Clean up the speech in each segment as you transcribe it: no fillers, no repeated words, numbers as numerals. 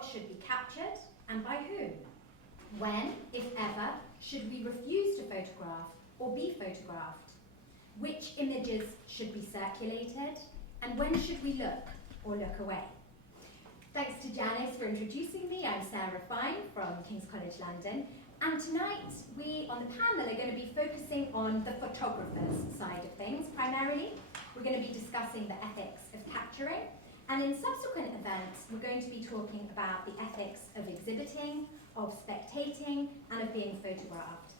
What should be captured and by whom? When, if ever, should we refuse to photograph or be photographed? Which images should be circulated? And when should we look or look away? Thanks to Janice for introducing me. I'm Sarah Fine from King's College London. And tonight, we on the panel are going to be focusing on the photographer's side of things, primarily. We're going to be discussing the ethics of capturing. And in subsequent events, we're going to be talking about the ethics of exhibiting, of spectating, and of being photographed.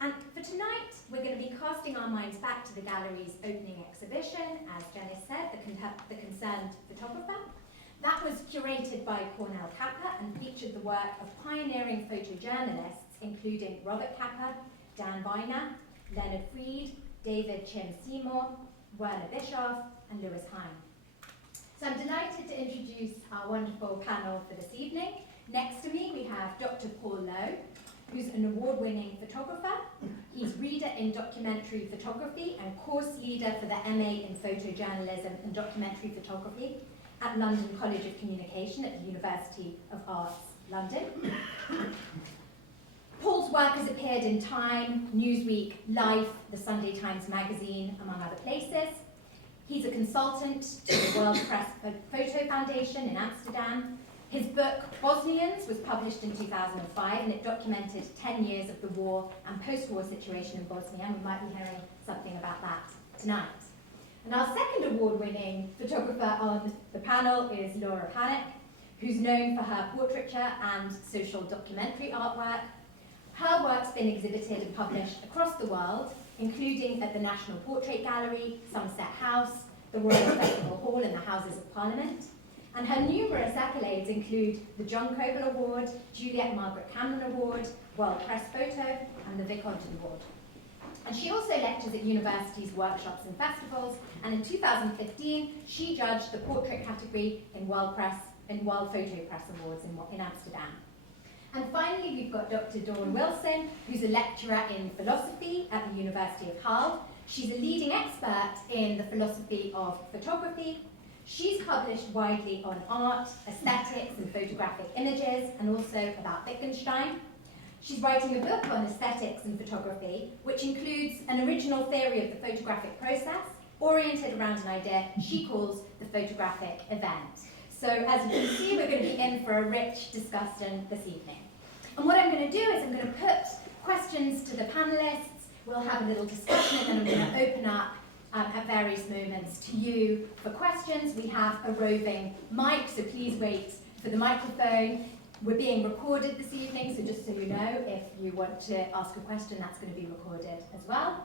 And for tonight, we're going to be casting our minds back to the gallery's opening exhibition, as Janice said, the Concerned Photographer. That was curated by Cornell Kappa and featured the work of pioneering photojournalists, including Robert Kappa, Dan Viner, Leonard Freed, David Chim Seymour, Werner Bischoff, and Lewis Hine. So I'm delighted to introduce our wonderful panel for this evening. Next to me, we have Dr. Paul Lowe, who's an award-winning photographer. He's reader in documentary photography and course leader for the MA in photojournalism and documentary photography at London College of Communication at the University of Arts, London. Paul's work has appeared in Time, Newsweek, Life, the Sunday Times Magazine, among other places. He's a consultant to the World Press Photo Foundation in Amsterdam. His book, Bosnians, was published in 2005, and it documented 10 years of the war and post-war situation in Bosnia, and we might be hearing something about that tonight. And our second award-winning photographer on the panel is Laura Panic, who's known for her portraiture and social documentary artwork. Her work's been exhibited and published across the world, including at the National Portrait Gallery, Somerset House, the Royal Festival Hall, and the Houses of Parliament. And her numerous accolades include the John Coble Award, Juliet Margaret Cameron Award, World Press Photo, and the Vic Ogden Award. And she also lectures at universities, workshops, and festivals. And in 2015, she judged the portrait category in World Photo Press Awards in Amsterdam. And finally, we've got Dr. Dawn Wilson, who's a lecturer in philosophy at the University of Hull. She's a leading expert in the philosophy of photography. She's published widely on art, aesthetics, and photographic images, and also about Wittgenstein. She's writing a book on aesthetics and photography, which includes an original theory of the photographic process, oriented around an idea she calls the photographic event. So as you can see, we're going to be in for a rich discussion this evening. And what I'm going to do is I'm going to put questions to the panelists, we'll have a little discussion, and then I'm going to open up at various moments to you for questions. We have a roving mic, so please wait for the microphone. We're being recorded this evening, so just so you know, if you want to ask a question, that's going to be recorded as well.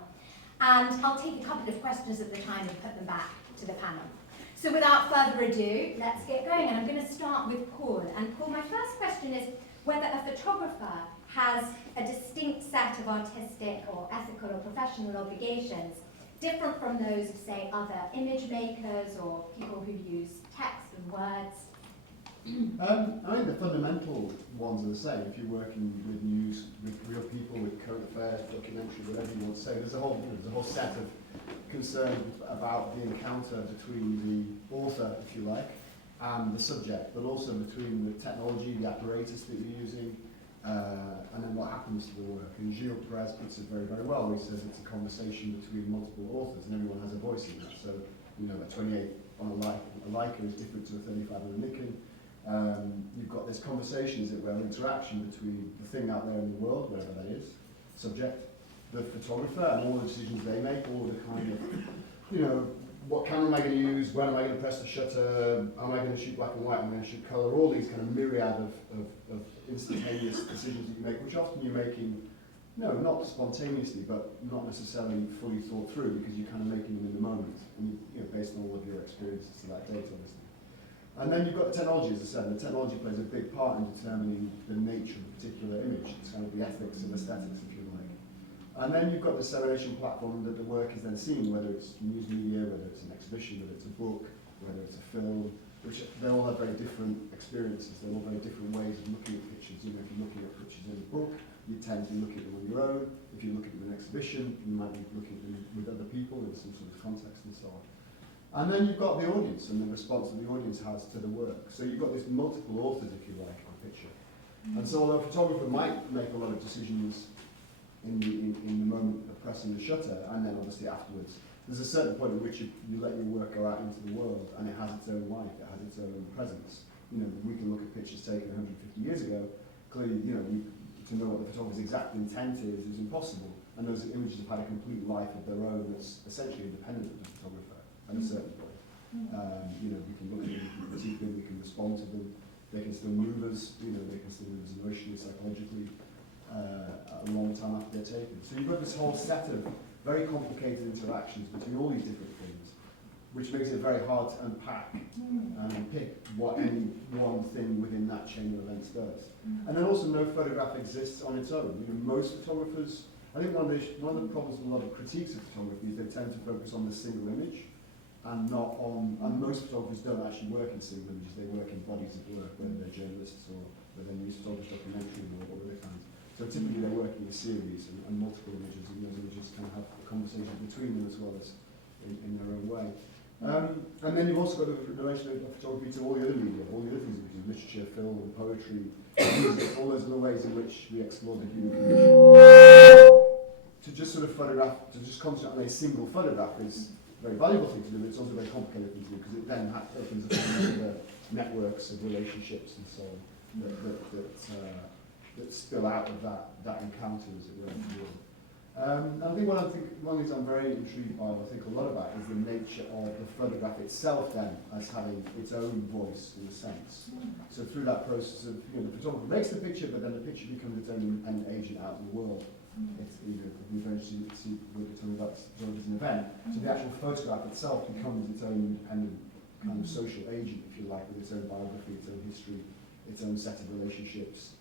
And I'll take a couple of questions at the time and put them back to the panel. So without further ado, let's get going. And I'm going to start with Paul. And Paul, my first question is whether a photographer has a distinct set of artistic or ethical or professional obligations different from those of, say, other image makers or people who use text and words. I think the fundamental ones are the same. If you're working with news, with real people, with current affairs, documentary, whatever you want to say, there's a whole set of concerns about the encounter between the author, if you like, and the subject, but also between the technology, the apparatus that you're using, and then what happens to the work. And Gilles Perez puts it very, very well. He says it's a conversation between multiple authors, and everyone has a voice in that. So, you know, a 28 on a Leica is different to a 35 on a Nikon. You've got this conversation, as it were, interaction between the thing out there in the world, whatever that is, subject, the photographer, and all the decisions they make, all the kind of, you know, what camera am I going to use, when am I going to press the shutter, am I going to shoot black and white, am I going to shoot colour, all these kind of myriad of instantaneous decisions that you make, which often you're making, no, not spontaneously, but not necessarily fully thought through, because you're kind of making them in the moment, and you know, based on all of your experiences to that date, obviously. And then you've got the technology, as I said, and the technology plays a big part in determining the nature of a particular image. It's kind of the ethics and aesthetics, if you like. And then you've got the dissemination platform that the work is then seen, whether it's news media, whether it's an exhibition, whether it's a book, whether it's a film, which they all have very different experiences. They're all very different ways of looking at pictures. You know, if you're looking at pictures in a book, you tend to look at them on your own. If you look at them in an exhibition, you might be looking at them with other people in some sort of context and so on. And then you've got the audience and the response that the audience has to the work. So you've got this multiple authors, if you like, of the picture. And so although a photographer might make a lot of decisions in the moment of pressing the shutter, and then obviously afterwards, there's a certain point at which you let your work go out into the world, and it has its own life, it has its own presence. You know, we can look at pictures taken 150 years ago. Clearly, you know, to know what the photographer's exact intent is impossible. And those images have had a complete life of their own that's essentially independent of the photographer at a certain point. You know, we can look at them, we can critique them, we can respond to them. They can still move us, you know, they can still move us emotionally, psychologically, a long time after they're taken. So you've got this whole set of very complicated interactions between all these different things, which makes it very hard to unpack and pick what any one thing within that chain of events does. And then also no photograph exists on its own. You know, most photographers, I think one of the problems with a lot of critiques of photography is they tend to focus on the single image and not on, and most photographers don't actually work in single images, they work in bodies of work, whether they're journalists or whether they're news photographers, documentary or other kinds. So typically they work in a series and multiple images, and those images can have a conversation between them as well as in their own way. And then you've also got the relation of photography to all the other media, all the other things we do, literature, film, poetry, music, all those other ways in which we explore the human condition. To just sort of photograph, to just concentrate on a single photograph is a very valuable thing to do, but it's also a very complicated thing to do because it then opens up the networks of relationships and so on that spill out of that encounter, as it were. And I think one of the things I'm very intrigued by, I think a lot about, is the nature of the photograph itself then as having its own voice in a sense. So through that process of, you know, the photographer makes the picture, but then the picture becomes its own independent agent out in the world. It's, you know, we're going to see what you're talking about as an event. So the actual photograph itself becomes its own independent kind of social agent, if you like, with its own biography, its own history, its own set of relationships,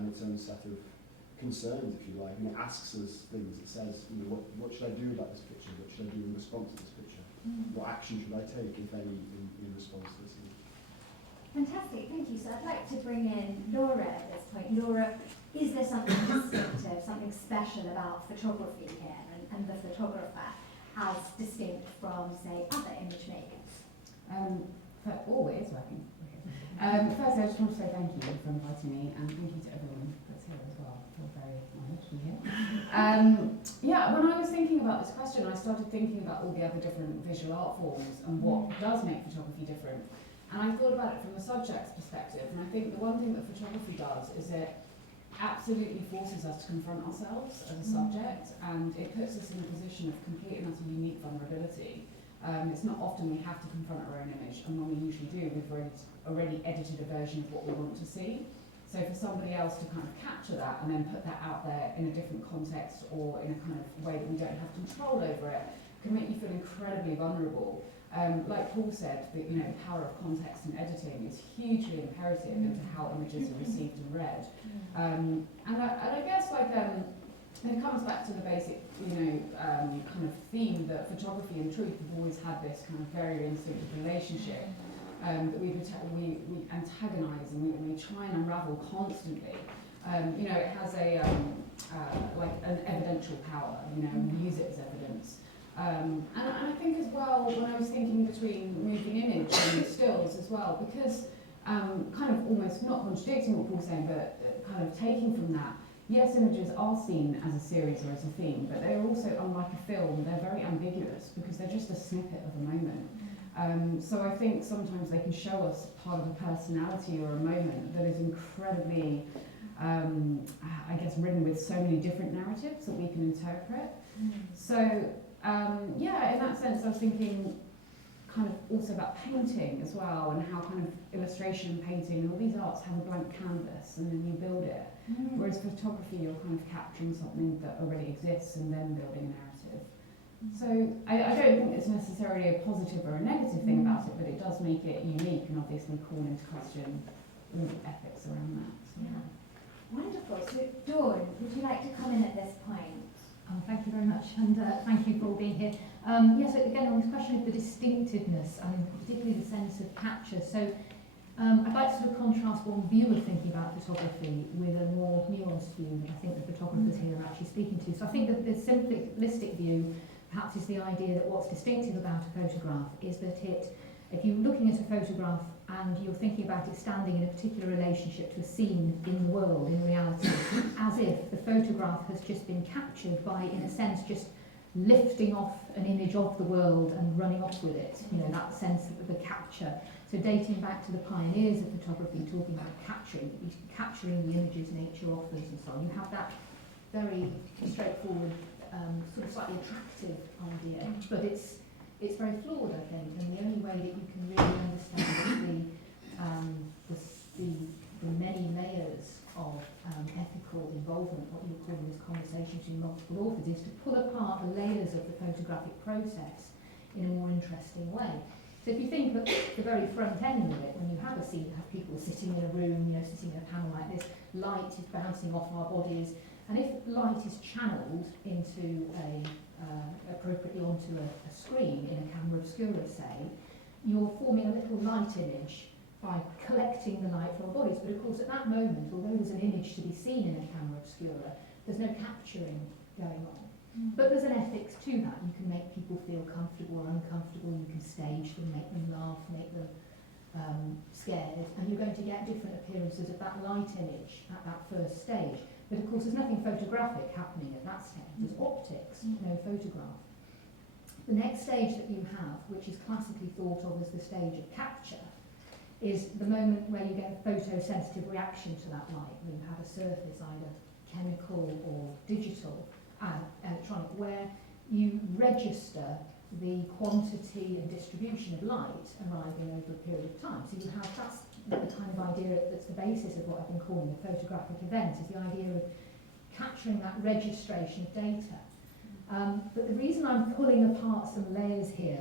and its own set of concerns, if you like. And it asks us things. It says, you know, what should I do about this picture? What should I do in response to this picture? What action should I take, if any, in response to this? Fantastic, thank you. So I'd like to bring in Laura at this point. Laura, is there something distinctive, something special about photography here and the photographer as distinct from, say, other image makers? Always working. First, I just want to say thank you for inviting me, and thank you to everyone that's here as well. I feel very honoured to be here. Yeah, when I was thinking about this question, I started thinking about all the other different visual art forms and what does make photography different. And I thought about it from the subject's perspective, and I think the one thing that photography does is it absolutely forces us to confront ourselves as a subject, and it puts us in a position of complete and utter unique vulnerability. It's not often we have to confront our own image, and when we usually do, we've already edited a version of what we want to see. So for somebody else to kind of capture that and then put that out there in a different context or in a kind of way that we don't have control over it can make you feel incredibly vulnerable. Like Paul said, the power of context and editing is hugely imperative into how images are received and read. And I guess it comes back to the basic, kind of theme that photography and truth have always had this kind of very instinctive relationship that we antagonise and we try and unravel constantly. It has like an evidential power. We use it as evidence. And I think as well, when I was thinking between moving image and stills as well, because kind of almost not contradicting what Paul's saying, but kind of taking from that, yes, images are seen as a series or as a theme, but they're also, unlike a film, they're very ambiguous because they're just a snippet of a moment. So I think sometimes they can show us part of a personality or a moment that is incredibly, I guess, written with so many different narratives that we can interpret. So, in that sense, I was thinking kind of also about painting as well, and how kind of illustration and painting and all these arts have a blank canvas and then you build it. Whereas photography, you're kind of capturing something that already exists and then building a narrative. So I don't think it's necessarily a positive or a negative thing about it, but it does make it unique and obviously call into question all the ethics around that. So. Yeah. Wonderful. So Dawn, would you like to come in at this point? Thank you very much, and thank you for all being here. Yes, again, on this question of the distinctiveness, particularly the sense of capture. So I'd like to sort of contrast one view of thinking about photography with a more nuanced view that I think the photographers here are actually speaking to. So I think that the simplistic view perhaps is the idea that what's distinctive about a photograph is that if you're looking at a photograph and you're thinking about it standing in a particular relationship to a scene in the world, in reality, as if the photograph has just been captured by, in a sense, just lifting off an image of the world and running off with it, you know, that sense of the capture. So dating back to the pioneers of photography, talking about capturing the images nature offers and so on, you have that very straightforward, sort of slightly attractive idea, but it's very flawed, I think, and the only way that you can really understand the many layers of ethical involvement, what you call this conversation between multiple authors, is to pull apart the layers of the photographic process in a more interesting way. So if you think at the very front end of it, when you have a scene, have people sitting in a room, you know, sitting in a panel like this, light is bouncing off our bodies, and if light is channeled into appropriately onto a screen in a camera obscura, say, you're forming a little light image by collecting the light from our bodies. But of course, at that moment, although there's an image to be seen in a camera obscura, there's no capturing going on. But there's an ethics to that. You can make people feel comfortable or uncomfortable. You can stage them, make them laugh, make them scared, and you're going to get different appearances of that light image at that first stage. But of course, there's nothing photographic happening at that stage. There's optics, no photograph. The next stage that you have, which is classically thought of as the stage of capture, is the moment where you get a photosensitive reaction to that light, where you have a surface, either chemical or digital, electronic, where you register the quantity and distribution of light arriving over a period of time. So you have, that's the kind of idea that's the basis of what I've been calling a photographic event, is the idea of capturing that registration of data. But the reason I'm pulling apart some layers here,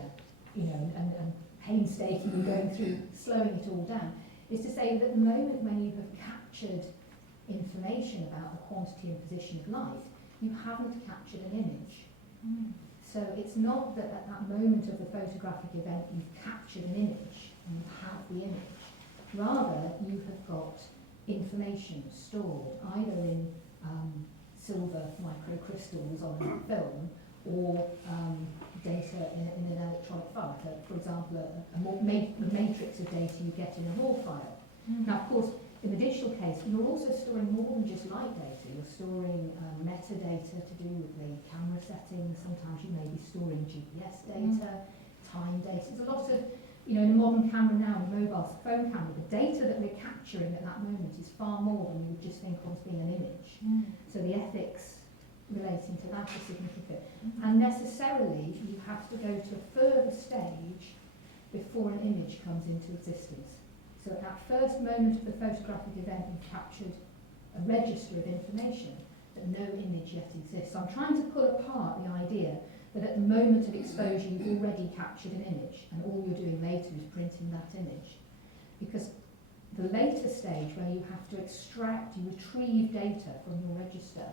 you know, and painstakingly going through, slowing it all down, is to say that the moment when you have captured information about the quantity and position of light, you haven't captured an image. So it's not that at that moment of the photographic event you've captured an image and you have the image. Rather, you have got information stored either in silver microcrystals on a film or data in an electronic file. For example, a matrix of data you get in a raw file. Now, of course, in the digital case, you're also storing more than just light data. You're storing metadata to do with the camera settings. Sometimes you may be storing GPS data, time data. There's a lot of, you know, in a modern camera now, a mobile phone camera, the data that we're capturing at that moment is far more than you would just think of as being an image. So the ethics relating to that is significant. And necessarily, you have to go to a further stage before an image comes into existence. So at that first moment of the photographic event, you've captured a register of information, but no image yet exists. So I'm trying to pull apart the idea that at the moment of exposure, you've already captured an image, and all you're doing later is printing that image. Because the later stage, where you have to extract, you retrieve data from your register,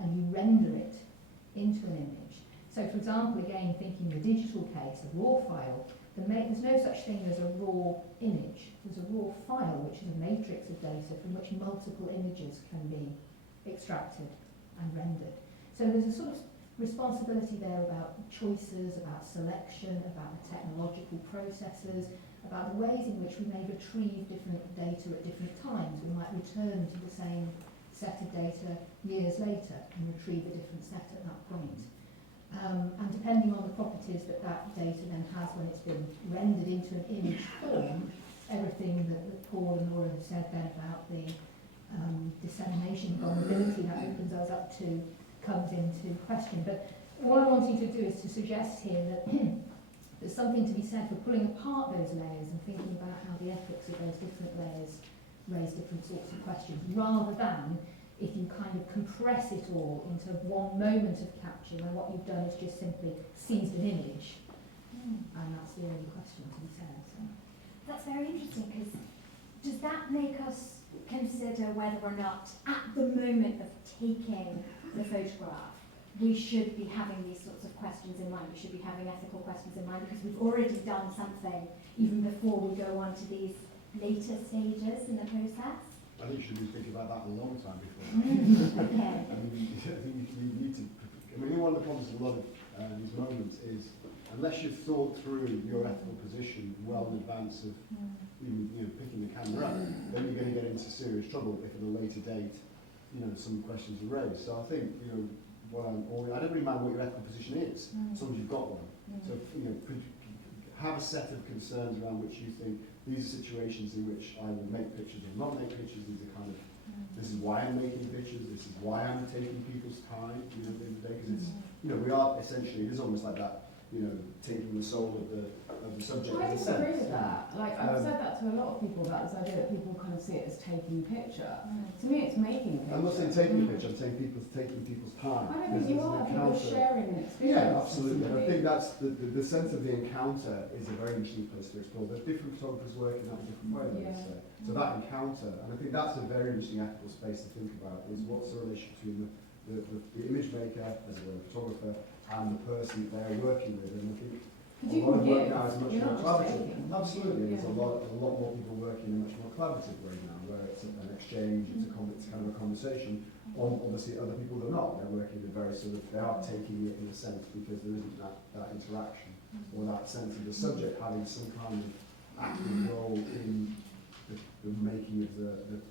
and you render it into an image. So for example, again, thinking the digital case, a raw file, there's no such thing as a raw image. There's a raw file, which is a matrix of data from which multiple images can be extracted and rendered. So there's a sort of responsibility there about choices, about selection, about the technological processes, about the ways in which we may retrieve different data at different times. We might return to the same set of data years later and retrieve a different set at that point. And depending on the properties that that data then has when it's been rendered into an image form, everything that Paul and Laura have said then about the dissemination vulnerability that opens us up to comes into question. But what I want you to do is to suggest here that there's something to be said for pulling apart those layers and thinking about how the ethics of those different layers raise different sorts of questions, rather than if you kind of compress it all into one moment of capture, when what you've done is just simply seized an image. And that's the only question to be said. So. That's very interesting, because does that make us consider whether or not, at the moment of taking the photograph, we should be having these sorts of questions in mind? We should be having ethical questions in mind because we've already done something even before we go on to these later stages in the process? I think you should be thinking about that a long time before. Okay. I mean, you need to. I mean, one of the problems with a lot of these moments is, unless you've thought through your ethical position well in advance of even picking the camera up, then you're going to get into serious trouble if at a later date some questions are raised. So I think I don't really mind what your ethical position is, as long as you've got one. So have a set of concerns around which you think these are situations in which I will make pictures or not make pictures. These are kind of, this is why I'm making pictures, this is why I'm taking people's time, at the end of the day, because it's, we are essentially, it is almost like that, taking the soul of the subject. I in a disagree sense. with that. Like, I've said that to a lot of people, about this idea that people kind of see it as taking a picture. To me, it's making a picture. I'm not saying taking a picture, I'm saying taking people's time. I don't think you are. People sharing an experience. Yeah, absolutely. And I think that's the sense of the encounter is a very interesting place to explore. There's different photographers working out a different way, let's say. So that encounter, and I think that's a very interesting ethical space to think about, is what's the relationship between the image maker, as a photographer, and the person that they're working with. And I think a lot of work now is much more collaborative. Absolutely, there's a lot more people working in a much more collaborative way now, where it's an exchange, it's kind of a conversation. Obviously, other people are not. They're working in a very they are taking it in a sense because there isn't that interaction or that sense of the subject having some kind of active role in the making of the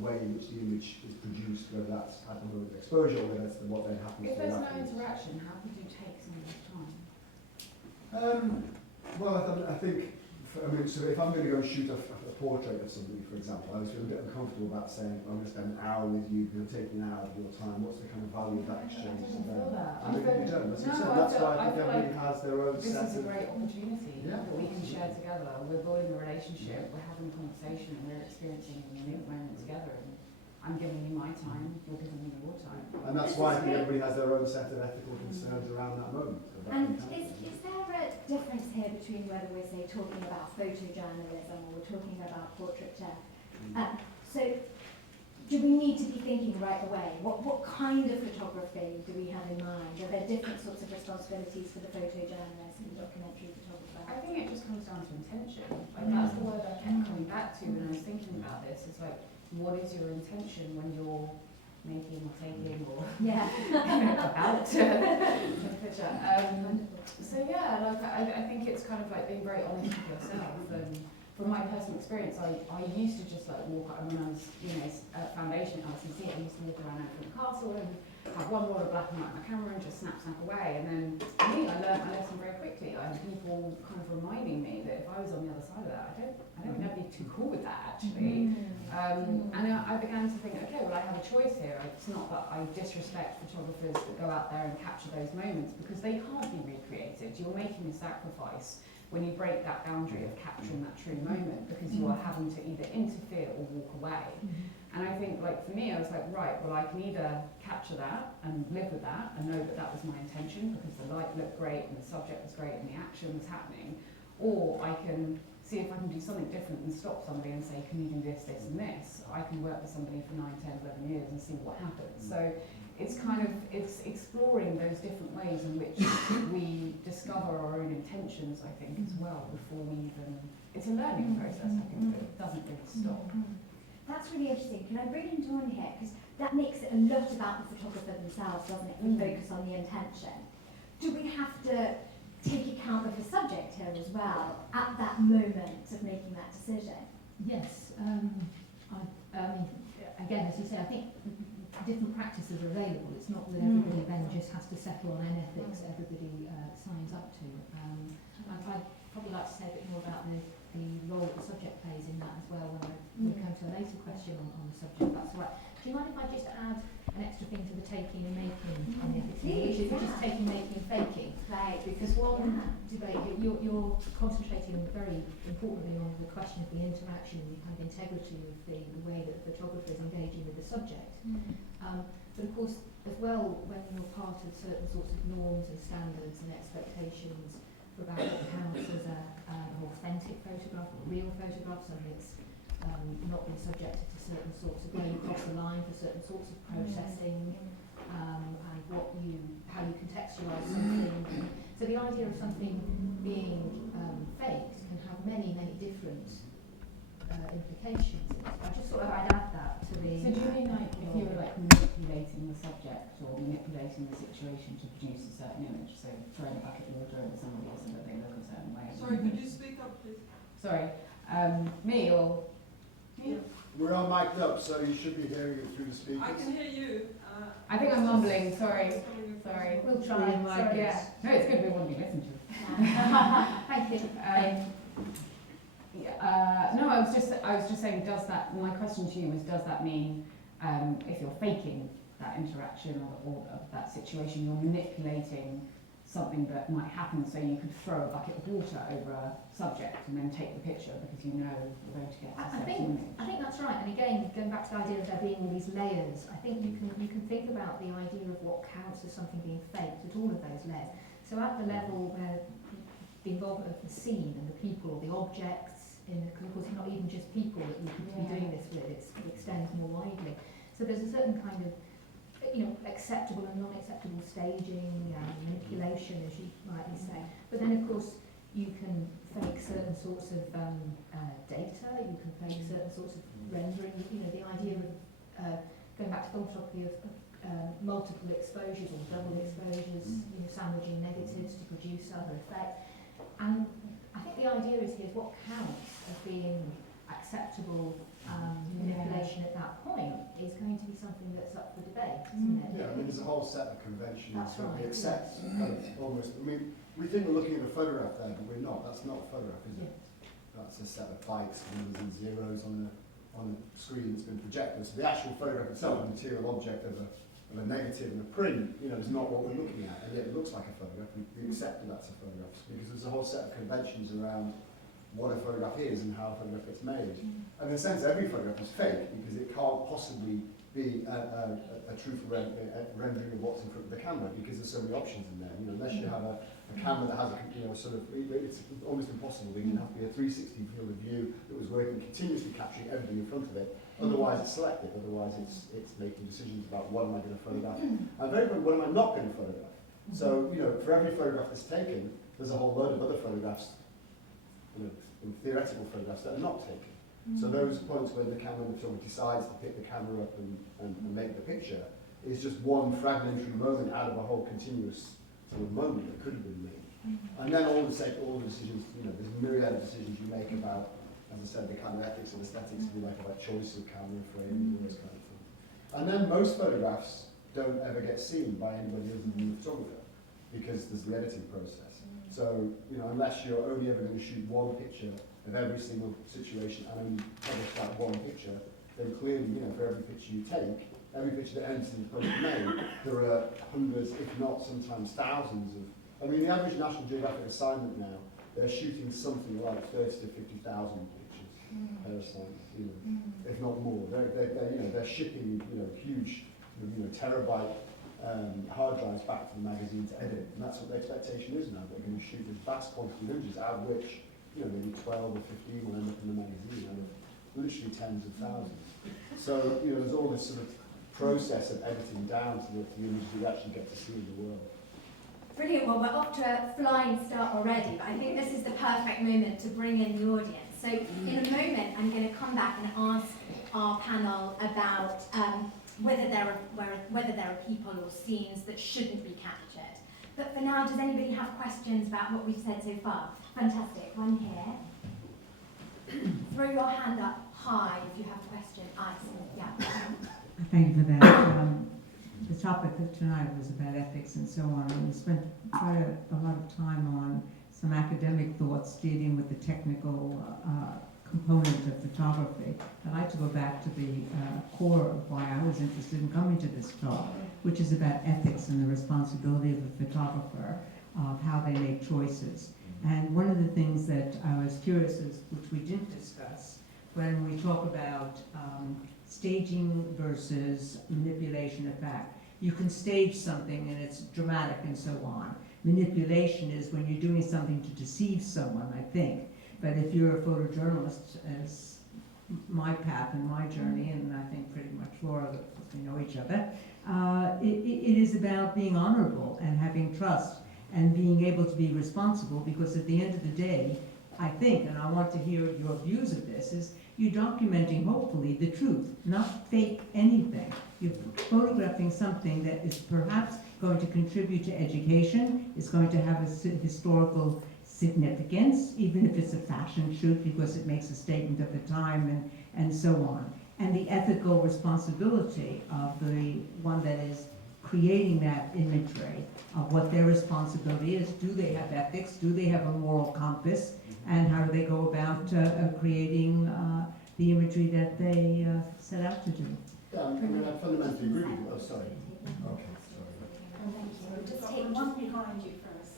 way in which the image is produced, whether that's at the moment of exposure or whether that's what then happens. If there's no interaction, how could you take somebody's time? Well, I think, so if I'm going to go and shoot a portrait of somebody, for example, I was feeling a bit uncomfortable about saying, I'm going to spend an hour with you, taking an hour of your time, what's the kind of value of that exchange? I didn't feel that. I think you don't. That's why I think everybody has their own This set is a of... great opportunity Yeah. that we can share together. We're building a relationship, we're having a conversation, we're experiencing a unique moment together. And I'm giving you my time, you're giving me your time. And that's why I think everybody has their own set of ethical concerns around that moment. And is there a difference here between whether we're, say, talking about photojournalism or we're talking about portraiture? So do we need to be thinking right away, what kind of photography do we have in mind? Are there different sorts of responsibilities for the photojournalist and the documentary photographer? I think it just comes down to intention. Like, that's the word I kept coming back to when I was thinking about this. It's like, what is your intention when you're making or taking or about to take a picture? So yeah, like I think it's kind of like being very honest with yourself. And from my personal experience, I used to just like walk out when I was at foundation at LCC. I used to walk around Elephant Castle and have one roll of black and white on my camera and just snap away. And then for me, I learned my lesson very quickly. I had people kind of reminding me that if I was on the other side of that, I don't think I'd be too cool with that actually. And I began to think, okay, well I have a choice here. It's not that I disrespect photographers that go out there and capture those moments because they can't be recreated. You're making a sacrifice when you break that boundary of capturing that true moment because you are having to either interfere or walk away. And I think, like, for me, I was like, right, well, I can either capture that and live with that and know that that was my intention because the light looked great and the subject was great and the action was happening, or I can see if I can do something different and stop somebody and say, can you do this, this and this? I can work with somebody for 9, 10, 11 years and see what happens. So it's kind of, it's exploring those different ways in which we discover our own intentions, I think, as well, before we even, it's a learning process, I think, that doesn't really stop. That's really interesting. Can I bring in Dawn here? Because that makes it a lot about the photographer themselves, doesn't it? We focus on the intention. Do we have to take account of the subject here as well at that moment of making that decision? Yes. Again, as you say, I think different practices are available. It's not that everybody then just has to settle on an ethics everybody signs up to. I'd probably like to say a bit more about the role that the subject plays in that as well when we come to a later question on the subject. That's all right. Do you mind if I just add an extra thing to the taking and making on the ethics, which is just taking, making, faking? Right. Because one debate, you're concentrating very importantly on the question of the interaction and the kind of integrity of the way that the photographer is engaging with the subject. But of course, as well, when you're part of certain sorts of norms and standards and expectations about what counts as an authentic photograph or a real photograph, something that's not been subjected to certain sorts of going across the line for certain sorts of processing, and how you contextualise something. So the idea of something being faked can have many, many different implications. I just thought I'd add that to the... So do you mean like if you were like manipulating the subject or manipulating the situation to produce a certain image, so throwing a bucket of water over somebody so that they look a certain way? Sorry, could you speak up, please? Sorry, me or me? We're all mic'd up, so you should be hearing it through the speakers. I can hear you. I think I'm mumbling. Sorry. It's coming across. Sorry. We'll try. Sorry, yeah. No, it's good. We want to be listened to. Thank you. No, I was just saying. Does that? My question to you was: does that mean if you're faking that interaction or that situation, you're manipulating something that might happen, so you could throw a bucket of water over a subject and then take the picture because you know you're going to get a I certain image? think that's right. And again, going back to the idea of there being all these layers, I think you can think about the idea of what counts as something being faked at all of those layers. So at the level where the involvement of the scene and the people or the objects, because of course it's not even just people that you could be doing this with, it extends more widely. So there's a certain kind of acceptable and non-acceptable staging, manipulation, as you rightly say. But then, of course, you can fake certain sorts of data. You can fake certain sorts of rendering. The idea of going back to photography of multiple exposures or double exposures. Sandwiching negatives to produce other effects. And I think the idea is here what counts as being acceptable manipulation at that point is going to be something that's up for debate, isn't it? Yeah, I mean, there's a whole set of conventions That's that we right, accept, kind of, almost. I mean, we think we're looking at a photograph there, but we're not. That's not a photograph, is it? That's a set of bytes, ones and zeros on a screen that's been projected. So the actual photograph itself, a material object of a negative and a print, is not what we're looking at, and yet it looks like a photograph. We accept that that's a photograph because there's a whole set of conventions around what a photograph is and how a photograph gets made. And in a sense, every photograph is fake because it can't possibly be a truthful rendering of what's in front of the camera because there's so many options in there. Unless you have a camera that has it's almost impossible. It can have to be a 360 field of view that was working continuously capturing everything in front of it. Otherwise, it's selective. Otherwise, it's making decisions about what am I going to photograph and very important, what am I not going to photograph. So for every photograph that's taken, there's a whole load of other photographs. Theoretical photographs that are not taken. So those points where the camera sort of decides to pick the camera up and make the picture is just one fragmentary moment out of a whole continuous sort of moment that could have been made. And then all the decisions, there's a myriad of decisions you make about, as I said, the kind of ethics and aesthetics you make about choice of camera frame and all those kind of things. And then most photographs don't ever get seen by anybody other than the photographer because there's the editing process. So, unless you're only ever going to shoot one picture of every single situation and only publish that one picture, then clearly, for every picture you take, every picture that ends in the post made, there are hundreds, if not sometimes thousands of. I mean, the average National Geographic assignment now, they're shooting something like 30 to 50,000 pictures per assignment, if not more. They're shipping, huge, terabyte hard drives back to the magazine to edit, and that's what the expectation is now. They're going to shoot this vast quantity of images, out of which maybe 12 or 15 will end up in the magazine, out of literally tens of thousands. So there's all this sort of process of editing down to the images you actually get to see in the world. Brilliant. Well, we're off to a flying start already, but I think this is the perfect moment to bring in the audience. So in a moment, I'm going to come back and ask our panel about whether there are people or scenes that shouldn't be captured. But for now, does anybody have questions about what we've said so far? Fantastic. One here. Throw your hand up high if you have a question. Yeah. Thank you for that. The topic of tonight was about ethics and so on, and we spent quite a lot of time on some academic thoughts dealing with the technical component of photography. I'd like to go back to the core of why I was interested in coming to this talk, which is about ethics and the responsibility of the photographer, of how they make choices. And one of the things that I was curious is, which we didn't discuss, when we talk about staging versus manipulation of fact. You can stage something and it's dramatic and so on. Manipulation is when you're doing something to deceive someone, I think. But if you're a photojournalist, as my path and my journey, and I think pretty much Laura, because we know each other, it is about being honorable and having trust and being able to be responsible, because at the end of the day, I think, and I want to hear your views of this, is you're documenting, hopefully, the truth, not fake anything. You're photographing something that is perhaps going to contribute to education, is going to have a historical significance, even if it's a fashion shoot, because it makes a statement of the time and so on. And the ethical responsibility of the one that is creating that imagery of what their responsibility is. Do they have ethics? Do they have a moral compass? And how do they go about creating the imagery that they set out to do? Yeah, I mean, I fundamentally agree with you. Oh, sorry. Okay, sorry. Just take one behind you first.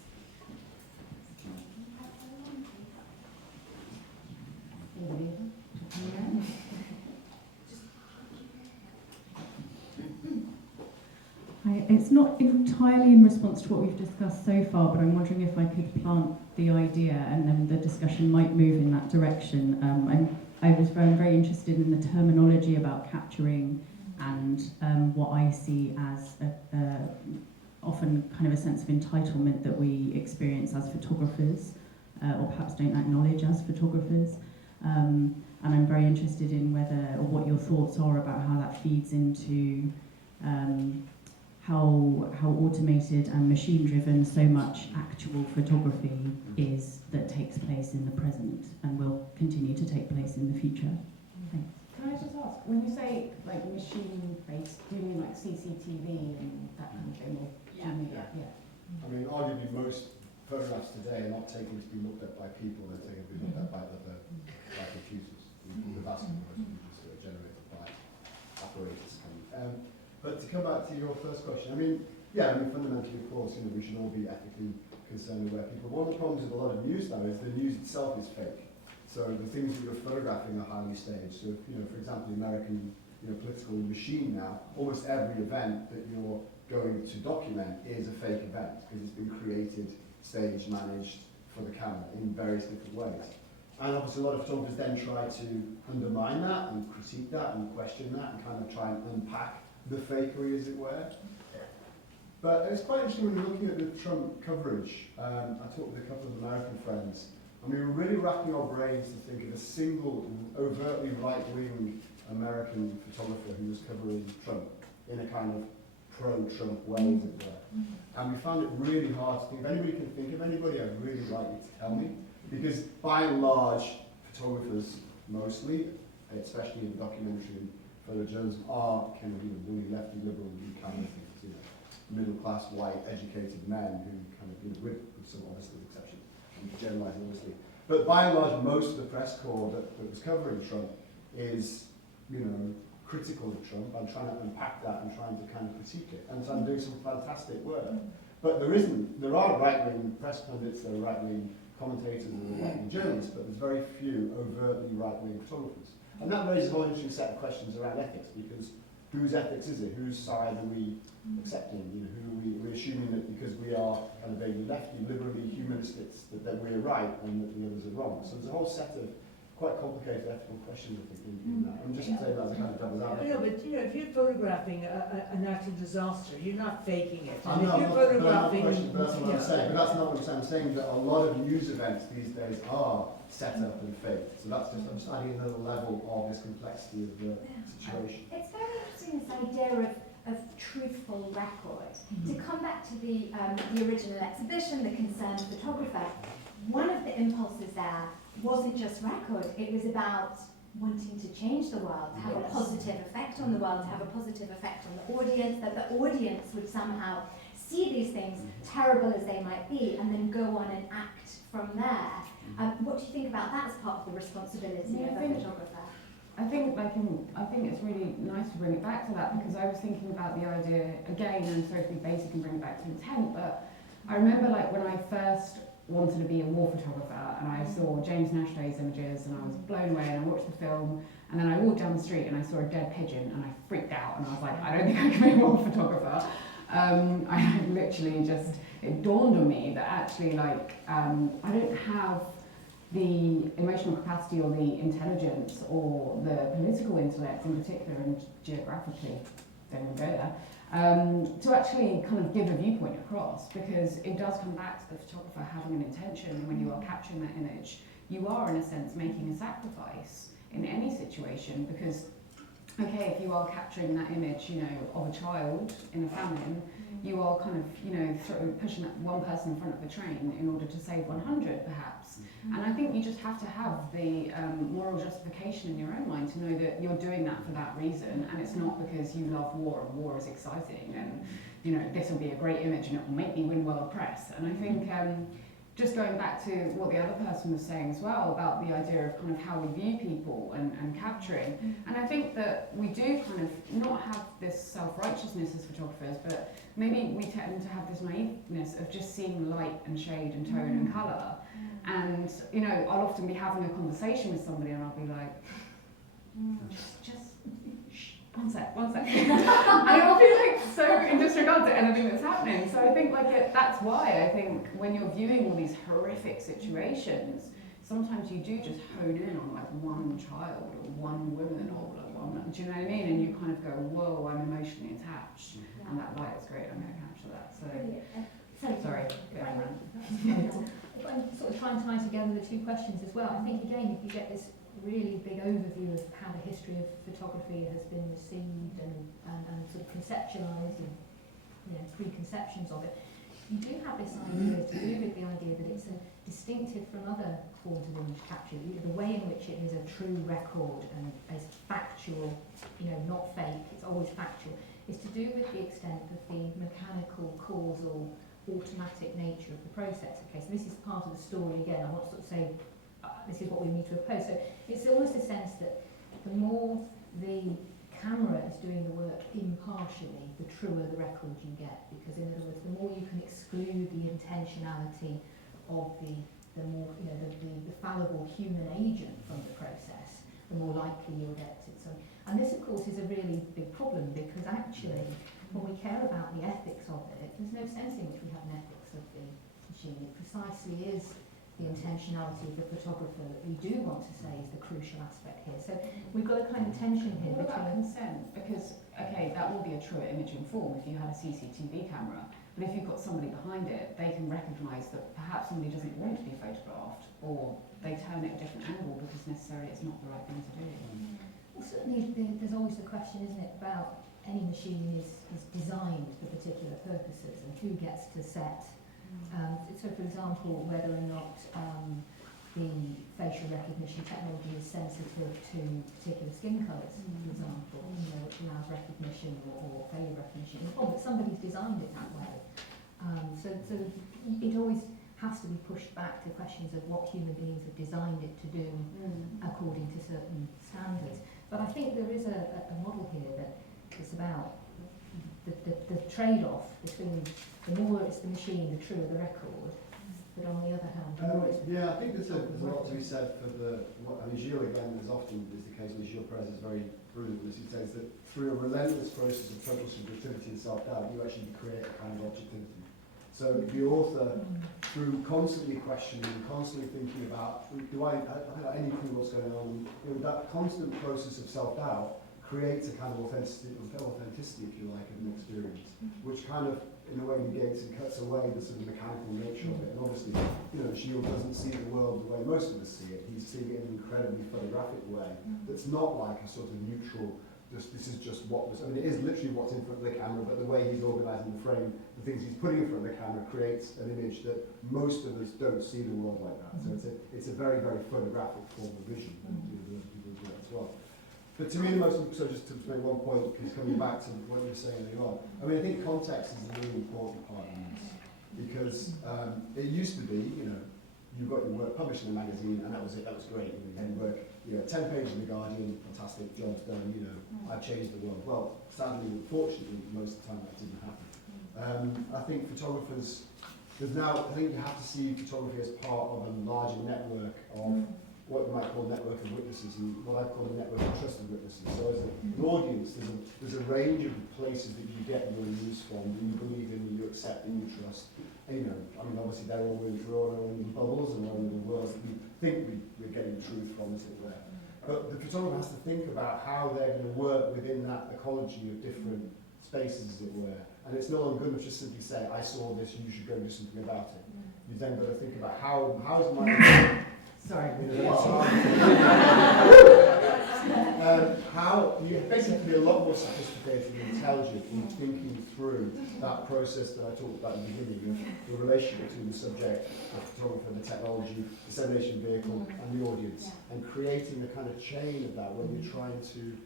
It's not entirely in response to what we've discussed so far, but I'm wondering if I could plant the idea and then the discussion might move in that direction. I was very interested in the terminology about capturing and what I see as often kind of a sense of entitlement that we experience as photographers, or perhaps don't acknowledge as photographers. And I'm very interested in whether, or what your thoughts are about how that feeds into how automated and machine-driven so much actual photography is that takes place in the present and will continue to take place in the future. Thanks. Can I just ask, when you say like machine-based, do you mean like CCTV and that kind of thing? Or Yeah. Yeah. I mean, arguably most photographs today are not taken to be looked at by people, they're taken to be looked at by computers. The vast majority are sort of generated by apparatus. But to come back to your first question, I mean, fundamentally, of course, we should all be ethically concerned with where people. One of the problems with a lot of news now is the news itself is fake. So the things that you're photographing are highly staged. So, for example, the American, political machine now, almost every event that you're going to document is a fake event because it's been created, staged, managed for the camera in various different ways. And obviously a lot of photographers then try to undermine that and critique that and question that and kind of try and unpack the fakery, as it were. But it's quite interesting when you're looking at the Trump coverage. I talked with a couple of American friends, and we were really racking our brains to think of a single overtly right-wing American photographer who was covering Trump in a kind of pro-Trump way, as it were. And we found it really hard to think. If anybody can think of anybody, I'd really like you to tell me. Because by and large, photographers mostly, especially in documentary and photojournalism, are kind of really lefty, liberal, kind of things, middle-class, white, educated men who kind of, with some obviously exceptions, I'm generalising obviously. But by and large, most of the press corps that was covering Trump is, critical of Trump and trying to unpack that and trying to kind of critique it. And so I'm doing some fantastic work. But there are right-wing press pundits, there are right-wing commentators, there are right-wing journalists, but there's very few overtly right-wing photographers. And that raises a whole interesting set of questions around ethics, because whose ethics is it? Whose side are we accepting? Who are we assuming that because we are kind of vaguely lefty, liberally humanistics, that we're right and that the others are wrong? So there's a whole set of quite complicated ethical questions, I think, in that. I'm just saying that as a kind of devil's advocate. Yeah, but if you're photographing a natural disaster, you're not faking it. I And know, if you're photographing, but that's what I'm saying. But that's not what I'm saying. I'm saying that a lot of news events these days are set up and faked. So that's I'm just adding another level of this complexity of the situation. It's very interesting, this idea of truthful record. To come back to the original exhibition, The Concerned Photographer, one of the impulses there wasn't just record, it was about wanting to change the world, to have a positive effect on the world, to have a positive effect on the audience, that the audience would somehow see these things, terrible as they might be, and then go on and act from there. What do you think about that as part of the responsibility of a photographer? I think it's really nice to bring it back to that, because I was thinking about the idea again, and sorry to be basic and bring it back to intent, but I remember when I first wanted to be a war photographer and I saw James Nashday's images and I was blown away, and I watched the film, and then I walked down the street and I saw a dead pigeon and I freaked out and I was like, I don't think I can be a war photographer. I literally just, it dawned on me that actually I don't have the emotional capacity or the intelligence or the political intellect in particular, and geographically, don't even go there, to actually kind of give a viewpoint across, because it does come back to the photographer having an intention. When you are capturing that image, you are in a sense making a sacrifice in any situation, because okay, if you are capturing that image, you know, of a child in a famine, you are kind of, you know, pushing that one person in front of the train in order to save 100 perhaps. And I think you just have to have the moral justification in your own mind to know that you're doing that for that reason, and it's not because you love war and war is exciting and, you know, this will be a great image and it will make me win world press. And I think just going back to what the other person was saying as well about the idea of kind of how we view people and capturing, and I think that we do kind of not have this self-righteousness as photographers, but maybe we tend to have this naiveness of just seeing light and shade and tone and colour. And, you know, I'll often be having a conversation with somebody and I'll be like, just one sec. And I'll be like so in disregard to anything that's happening. So I think that's why I think when you're viewing all these horrific situations, sometimes you do just hone in on like one child or one woman or like one, do you know what I mean? And you kind of go, whoa, I'm emotionally attached. And that light is great, I'm going to capture that. So, sorry, going around. If I'm sort of trying to tie together the two questions as well, I think again, if you get this really big overview of how the history of photography has been received and sort of conceptualised and, you know, preconceptions of it, you do have this idea to do with the idea that it's distinctive from other forms of image capture. The way in which it is a true record and is factual, you know, not fake, it's always factual, is to do with the extent of the mechanical, causal, automatic nature of the process. Okay, so this is part of the story again. I want to sort of say, this is what we need to oppose. So it's almost a sense that the more the camera is doing the work impartially, the truer the record you get. Because in other words, the more you can exclude the intentionality of the more, you know, the fallible human agent from the process, the more likely you'll get it. So, and this, of course, is a really big problem, because actually, when we care about the ethics of it, there's no sense in which we have an ethics of the machine. It precisely is the intentionality of the photographer that we do want to say is the crucial aspect here. So we've got a kind of tension here What about between consent? Because, okay, that will be a true image in form if you had a CCTV camera, but if you've got somebody behind it, they can recognise that perhaps somebody doesn't want to be photographed, or they turn it a different angle because necessarily it's not the right thing to do. Well, certainly there's always the question, isn't it, about any machine is designed for particular purposes and who gets to set. So, for example, whether or not the facial recognition technology is sensitive to particular skin colours, for example, you know, which allows recognition or facial recognition. But somebody's designed it that way. So it always has to be pushed back to questions of what human beings have designed it to do according to certain standards. But I think there is a model here that is about the trade-off between the more it's the machine, the truer the record, but on the other hand, the more it's... Yeah, I think there's a lot to be said for Gilles, again, as often is the case with Gilles Perez, is very brilliant, as he says that through a relentless process of total subjectivity and self-doubt, you actually create a kind of objectivity. So the author, through constantly questioning, constantly thinking about, do I have any clue what's going on? You know, that constant process of self-doubt creates a kind of authenticity, if you like, of an experience, which kind of, in a way, negates and cuts away the sort of mechanical nature of it. And obviously, you know, Gilles doesn't see the world the way most of us see it. He's seeing it in an incredibly photographic way that's not like a sort of neutral, this is just what was, I mean, it is literally what's in front of the camera, but the way he's organising the frame, the things he's putting in front of the camera creates an image that most of us don't see the world like that. So it's a very, very photographic form of vision. You know, people do that as well. But to me, the most, so just to make one point, because coming back to what you were saying earlier on, I mean, I think context is a really important part of this, because it used to be, you know, you got your work published in a magazine, and that was it, that was great. You had work, you know, 10 pages in the Guardian, fantastic, job's done, you know, I've changed the world. Well, sadly, unfortunately, most of the time that didn't happen. I think photographers, there's now, I think you have to see photography as part of a larger network of what you might call a network of witnesses, and what I call a network of trusted witnesses. So as an audience, there's a range of places that you get your news from, that you believe in, that you accept, that you trust. And, you know, I mean, obviously they're all really drawn our own bubbles and our own little worlds that we think we're getting truth from, as it were. But the photographer has to think about how they're going to work within that ecology of different spaces, as it were. And it's no longer good enough just simply say, I saw this, you should go and do something about it. You then got to think about how is my... Sorry. You know, how you basically a lot more sophisticated and intelligent in thinking through that process that I talked about at the beginning, of the relationship between the subject, the photographer, the technology, dissemination vehicle, and the audience, and creating a kind of chain of that where you're trying to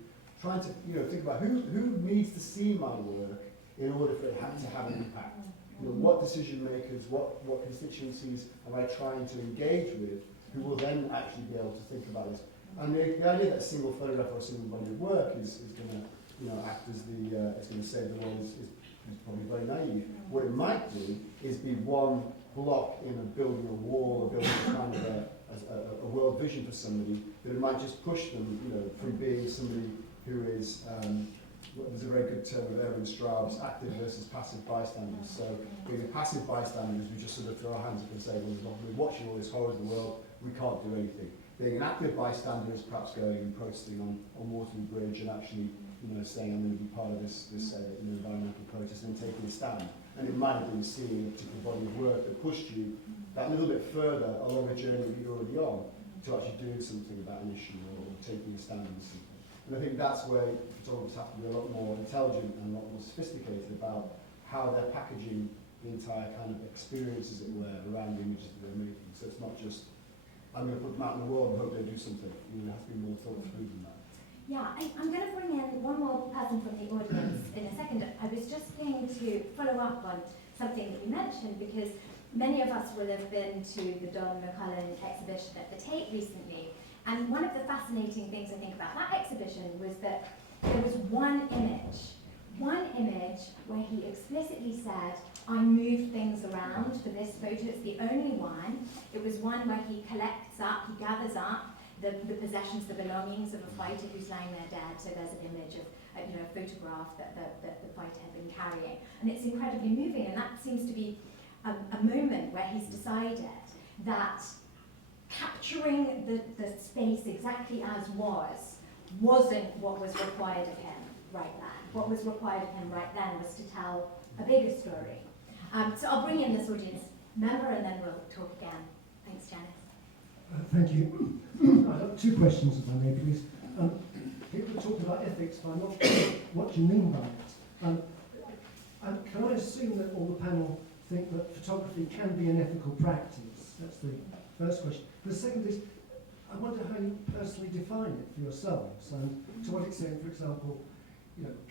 think about who needs to see my work in order for it to have an impact. What decision makers, what constituencies am I trying to engage with, who will then actually be able to think about this. And the idea that a single photograph or a single body of work is going to act as it's going to save the world is probably very naive. What it might do is be one block in building a wall, or building kind of a world vision for somebody, that it might just push them, from being somebody who is, there's a very good term of Erwin Straub's, active versus passive bystanders. So being passive bystanders, we just sort of throw our hands up and say, well, we're watching all this horror of the world, we can't do anything. Being an active bystander is perhaps going and protesting on Waterloo Bridge and actually, saying I'm going to be part of this environmental protest and taking a stand. And it might have been seeing a particular body of work that pushed you that little bit further along a journey that you're already on to actually doing something about an issue or taking a stand on something. And I think that's where photographers have to be a lot more intelligent and a lot more sophisticated about how they're packaging the entire kind of experience, as it were, around the images that they're making. So it's not just, I'm going to put them out in the world and hope they do something. There has to be more thought through than that. Yeah, I'm going to bring in one more person from the audience in a second. I was just going to follow up on something that you mentioned, because many of us will have been to the Don McCullin exhibition at the Tate recently. And one of the fascinating things I think about that exhibition was that there was one image where he explicitly said, I moved things around for this photo. It's the only one. It was one where he collects up, he gathers up the possessions, the belongings of a fighter who's lying there dead. So there's an image of a photograph that the fighter had been carrying. And it's incredibly moving, and that seems to be a moment where he's decided that capturing the space exactly as wasn't what was required of him right then. What was required of him right then was to tell a bigger story. So I'll bring in this audience member and then we'll talk again. Thanks, Janice. Thank you. I've got two questions, if I may, please. People talk about ethics, but I'm not sure what you mean by it. And can I assume that all the panel think that photography can be an ethical practice? That's the first question. The second is, I wonder how you personally define it for yourselves, and to what extent, for example,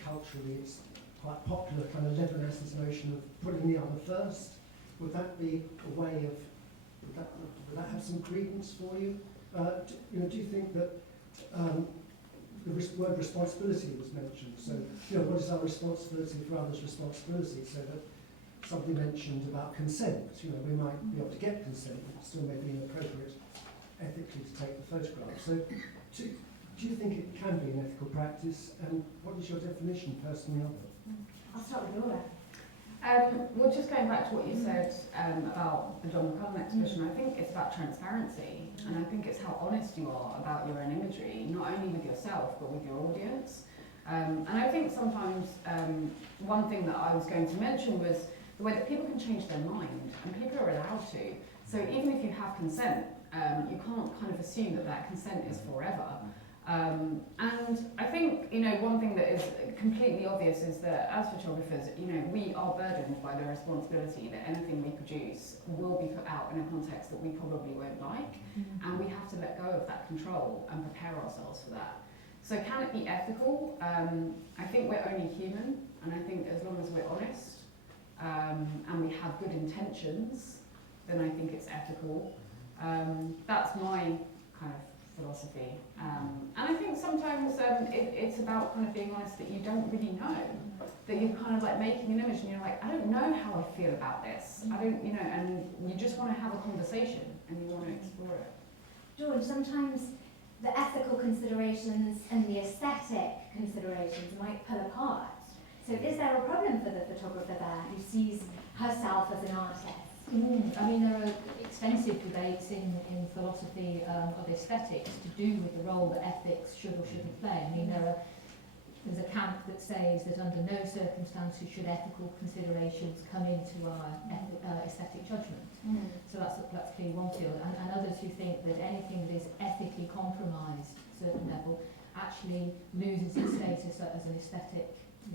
culturally it's quite popular, kind of Lebanese notion of putting the other first. Would that be a way of, would that have some credence for you? Do you think that the word responsibility was mentioned? So, what is our responsibility for others' responsibility? So that somebody mentioned about consent. We might be able to get consent, but it still may be inappropriate ethically to take the photograph. So, do you think it can be an ethical practice, and what is your definition, personally, of it? I'll start with Laura. Well, just going back to what you said about the John McCullin exhibition, I think it's about transparency, and I think it's how honest you are about your own imagery, not only with yourself, but with your audience. And I think sometimes one thing that I was going to mention was the way that people can change their mind, and people are allowed to. So even if you have consent, you can't kind of assume that consent is forever. And I think, one thing that is completely obvious is that as photographers, we are burdened by the responsibility that anything we produce will be put out in a context that we probably won't like, and we have to let go of that control and prepare ourselves for that. So can it be ethical? I think we're only human, and I think as long as we're honest and we have good intentions, then I think it's ethical. That's my kind of philosophy. And I think sometimes it's about kind of being honest that you don't really know, that you're kind of like making an image and you're like, I don't know how I feel about this. I don't, and you just want to have a conversation and you want to explore it. George, sometimes the ethical considerations and the aesthetic considerations might pull apart. So is there a problem for the photographer there who sees herself as an artist? I mean, there are extensive debates in philosophy of aesthetics to do with the role that ethics should or shouldn't play. I mean, there's a camp that says that under no circumstances should ethical considerations come into our aesthetic judgment. So that's clearly one field. And others who think that anything that is ethically compromised at a certain level actually loses its status as an aesthetically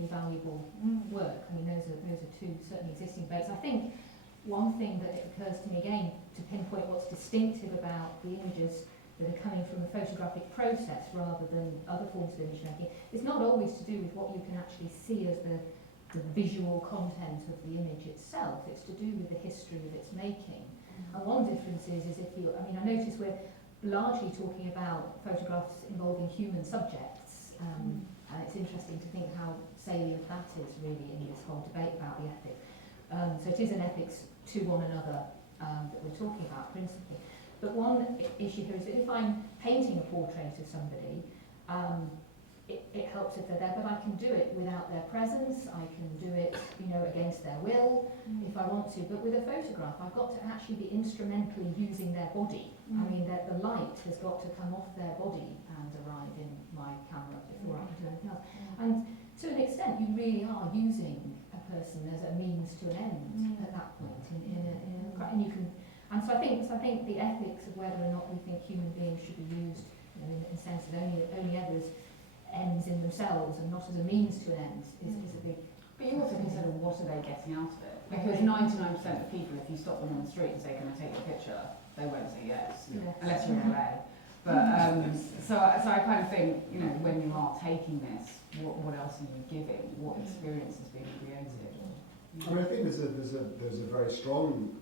valuable work. I mean, those are two certainly existing debates. I think one thing that it occurs to me again to pinpoint what's distinctive about the images that are coming from the photographic process rather than other forms of image making, is not always to do with what you can actually see as the visual content of the image itself. It's to do with the history of its making. And one difference is if you, I mean, I notice we're largely talking about photographs involving human subjects, and it's interesting to think how salient that is really in this whole debate about the ethics. So it is an ethics to one another that we're talking about principally. But one issue here is that if I'm painting a portrait of somebody, it helps if they're there, but I can do it without their presence. I can do it, against their will if I want to. But with a photograph, I've got to actually be instrumentally using their body. I mean, that the light has got to come off their body and arrive in my camera before I can do anything else. And to an extent, you really are using a person as a means to an end at that point. And you can. And so I think the ethics of whether or not we think human beings should be used, in the sense that only ever as ends in themselves and not as a means to an end, is a big. But you also consider what are they getting out of it? Because 99% of people, if you stop them on the street and say, "Can I take your picture?" they won't say yes, unless you're in LA. But so I kind of think, when you are taking this, what else are you giving? What experience is being created? I mean, I think there's a very strong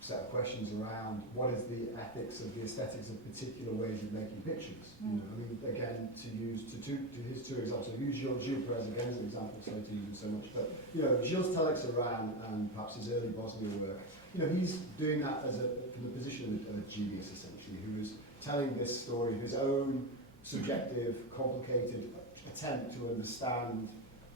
set of questions around what is the ethics of the aesthetics of particular ways of making pictures. I mean, again, to use his two examples, use Gilles Perez again as an example, sorry to use him so much, but Gilles Telex around and perhaps his early Bosnia work, he's doing that from the position of a genius essentially, who is telling this story of his own subjective, complicated attempt to understand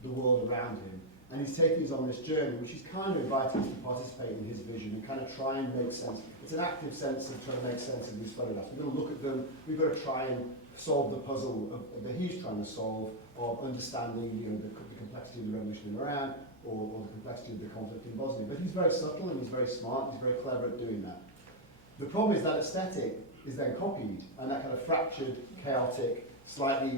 the world around him. And he's taking us on this journey, which he's kind of inviting us to participate in his vision and kind of try and make sense. It's an active sense of trying to make sense of these photographs. We've got to look at them, we've got to try and solve the puzzle that he's trying to solve of understanding the complexity of the revolution in Iran or the complexity of the conflict in Bosnia. But he's very subtle and he's very smart, he's very clever at doing that. The problem is that aesthetic is then copied, and that kind of fractured, chaotic, slightly,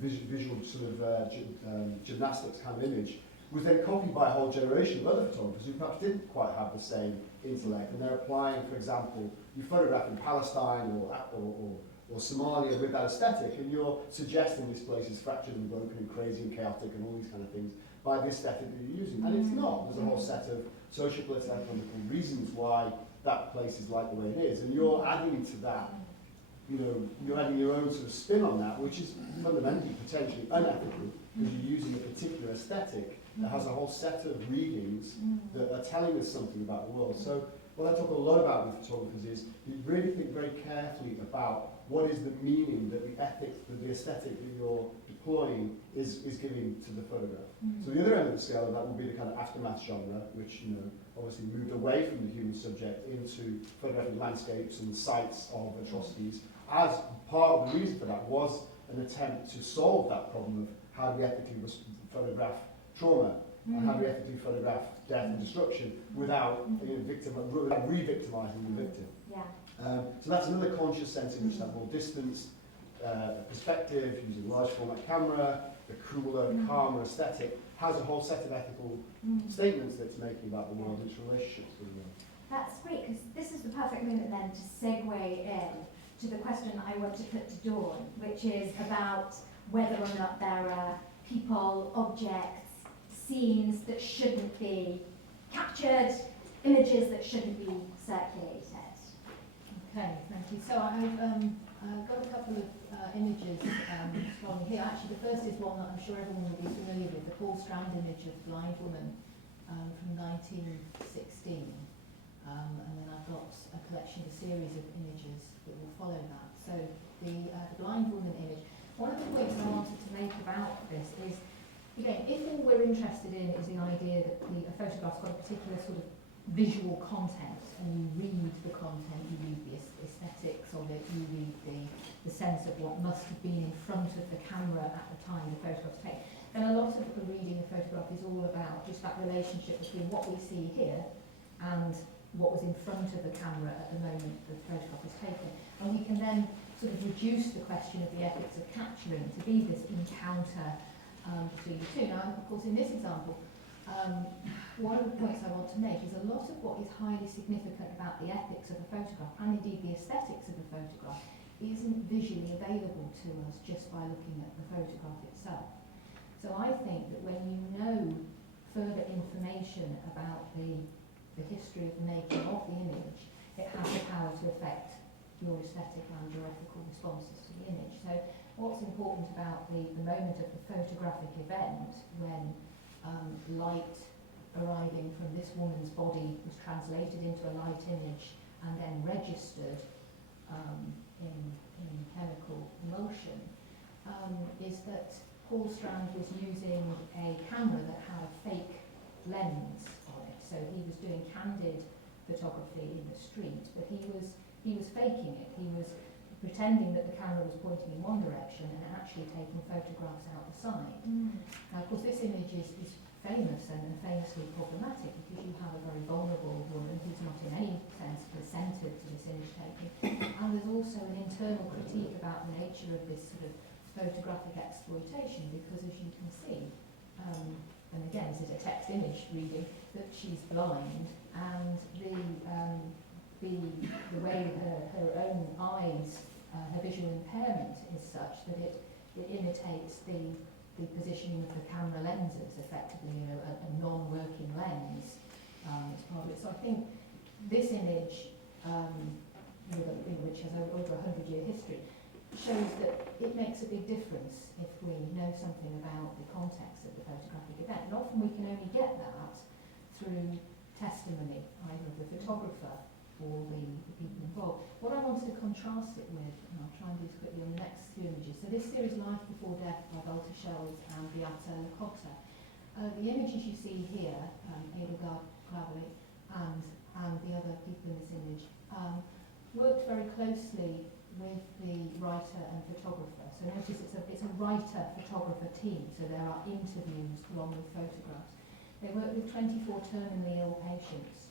visual sort of gymnastics kind of image was then copied by a whole generation of other photographers who perhaps didn't quite have the same intellect, and they're applying, for example, you photograph in Palestine or Somalia with that aesthetic, and you're suggesting this place is fractured and broken and crazy and chaotic and all these kind of things by the aesthetic that you're using. And it's not. There's a whole set of social, political, and economical reasons why that place is like the way it is, and you're adding to that. You're adding your own sort of spin on that, which is fundamentally potentially unethical, because you're using a particular aesthetic that has a whole set of readings that are telling us something about the world. So what I talk a lot about with photographers is you really think very carefully about what is the meaning that the ethic, that the aesthetic that you're deploying is giving to the photograph. So the other end of the scale of that would be the kind of aftermath genre, which obviously moved away from the human subject into photographing landscapes and sites of atrocities. As part of the reason for that was an attempt to solve that problem of how do we ethically photograph trauma, and how do we ethically photograph death and destruction without re-victimizing the victim. So that's another conscious sense in which that more distanced perspective, using large format camera, the cooler, calmer aesthetic, has a whole set of ethical statements that it's making about the world and its relationships to the world. That's great, because this is the perfect moment then to segue in to the question that I want to put to Dawn, which is about whether or not there are people, objects, scenes that shouldn't be captured, images that shouldn't be circulated. Okay, thank you. So I've got a couple of images from here. Actually, the first is one that I'm sure everyone will be familiar with, the Paul Strand image of the blind woman from 1916. And then I've got a collection, a series of images that will follow that. So the blind woman image. One of the points I wanted to make about this is, again, if all we're interested in is the idea that a photograph's got a particular sort of visual content, and you read the content, you read the aesthetics of it, you read the sense of what must have been in front of the camera at the time the photograph's taken, then a lot of the reading of photograph is all about just that relationship between what we see here and what was in front of the camera at the moment the photograph was taken. And we can then sort of reduce the question of the ethics of capturing to be this encounter between the two. Now, of course, in this example, one of the points I want to make is a lot of what is highly significant about the ethics of a photograph, and indeed the aesthetics of a photograph, isn't visually available to us just by looking at the photograph itself. So I think that when you know further information about the history of the making of the image, it has the power to affect your aesthetic and your ethical responses to the image. So what's important about the moment of the photographic event when light arriving from this woman's body was translated into a light image and then registered in chemical emulsion, is that Paul Strand was using a camera that had a fake lens on it. So he was doing candid photography in the street, but he was faking it. He was pretending that the camera was pointing in one direction and actually taking photographs out the side. Now, of course, this image is famous and famously problematic because you have a very vulnerable woman who's not in any sense presented to this image taking. And there's also an internal critique about the nature of this sort of photographic exploitation because, as you can see, and again, this is a text image reading, that she's blind and the way her own eyes, her visual impairment is such that it imitates the positioning of the camera lenses, effectively, you know, a non-working lens as part of it. So I think this image, which has over 100-year history, shows that it makes a big difference if we know something about the context of the photographic event. And often we can only get that through testimony, either of the photographer or the people involved. What I wanted to contrast it with, and I'll try and do this quickly on the next few images, so this series, Life Before Death by Walter Schell's and Beata Lakota. The images you see here, Edelgard Clavely and the other people in this image, worked very closely with the writer and photographer. So notice it's a writer-photographer team, so there are interviews along with photographs. They worked with 24 terminally ill patients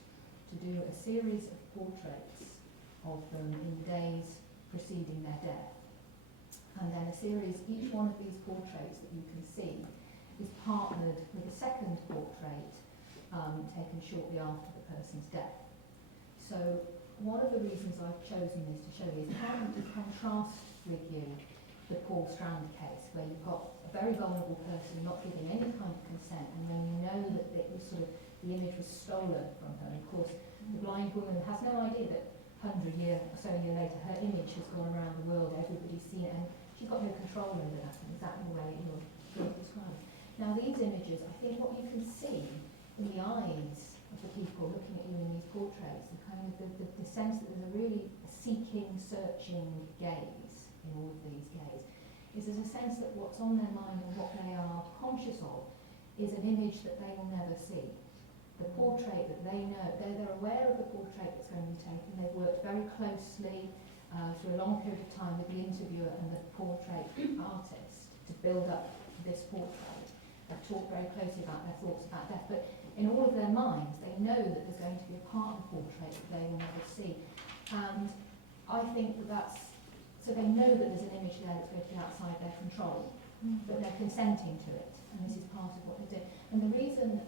to do a series of portraits of them in the days preceding their death. And then a series, each one of these portraits that you can see is partnered with a second portrait taken shortly after the person's death. So one of the reasons I've chosen this to show you is partly to contrast with you the Paul Strand case, where you've got a very vulnerable person not giving any kind of consent, and when you know that it was sort of the image was stolen from her. And of course, the blind woman has no idea that 100 years or so later, her image has gone around the world, everybody's seen it, and she's got no control over that in exactly the way you're describing. Now, these images, I think what you can see in the eyes of the people looking at you in these portraits, the kind of the sense that there's a really seeking, searching gaze in all of these gaze, is there's a sense that what's on their mind and what they are conscious of is an image that they will never see. The portrait that they know, they're aware of the portrait that's going to be taken. They've worked very closely through a long period of time with the interviewer and the portrait artist to build up this portrait. They've talked very closely about their thoughts about death, but in all of their minds, they know that there's going to be a part of the portrait that they will never see. And I think so they know that there's an image there that's going to be outside their control, but they're consenting to it, and this is part of what they do. And the reason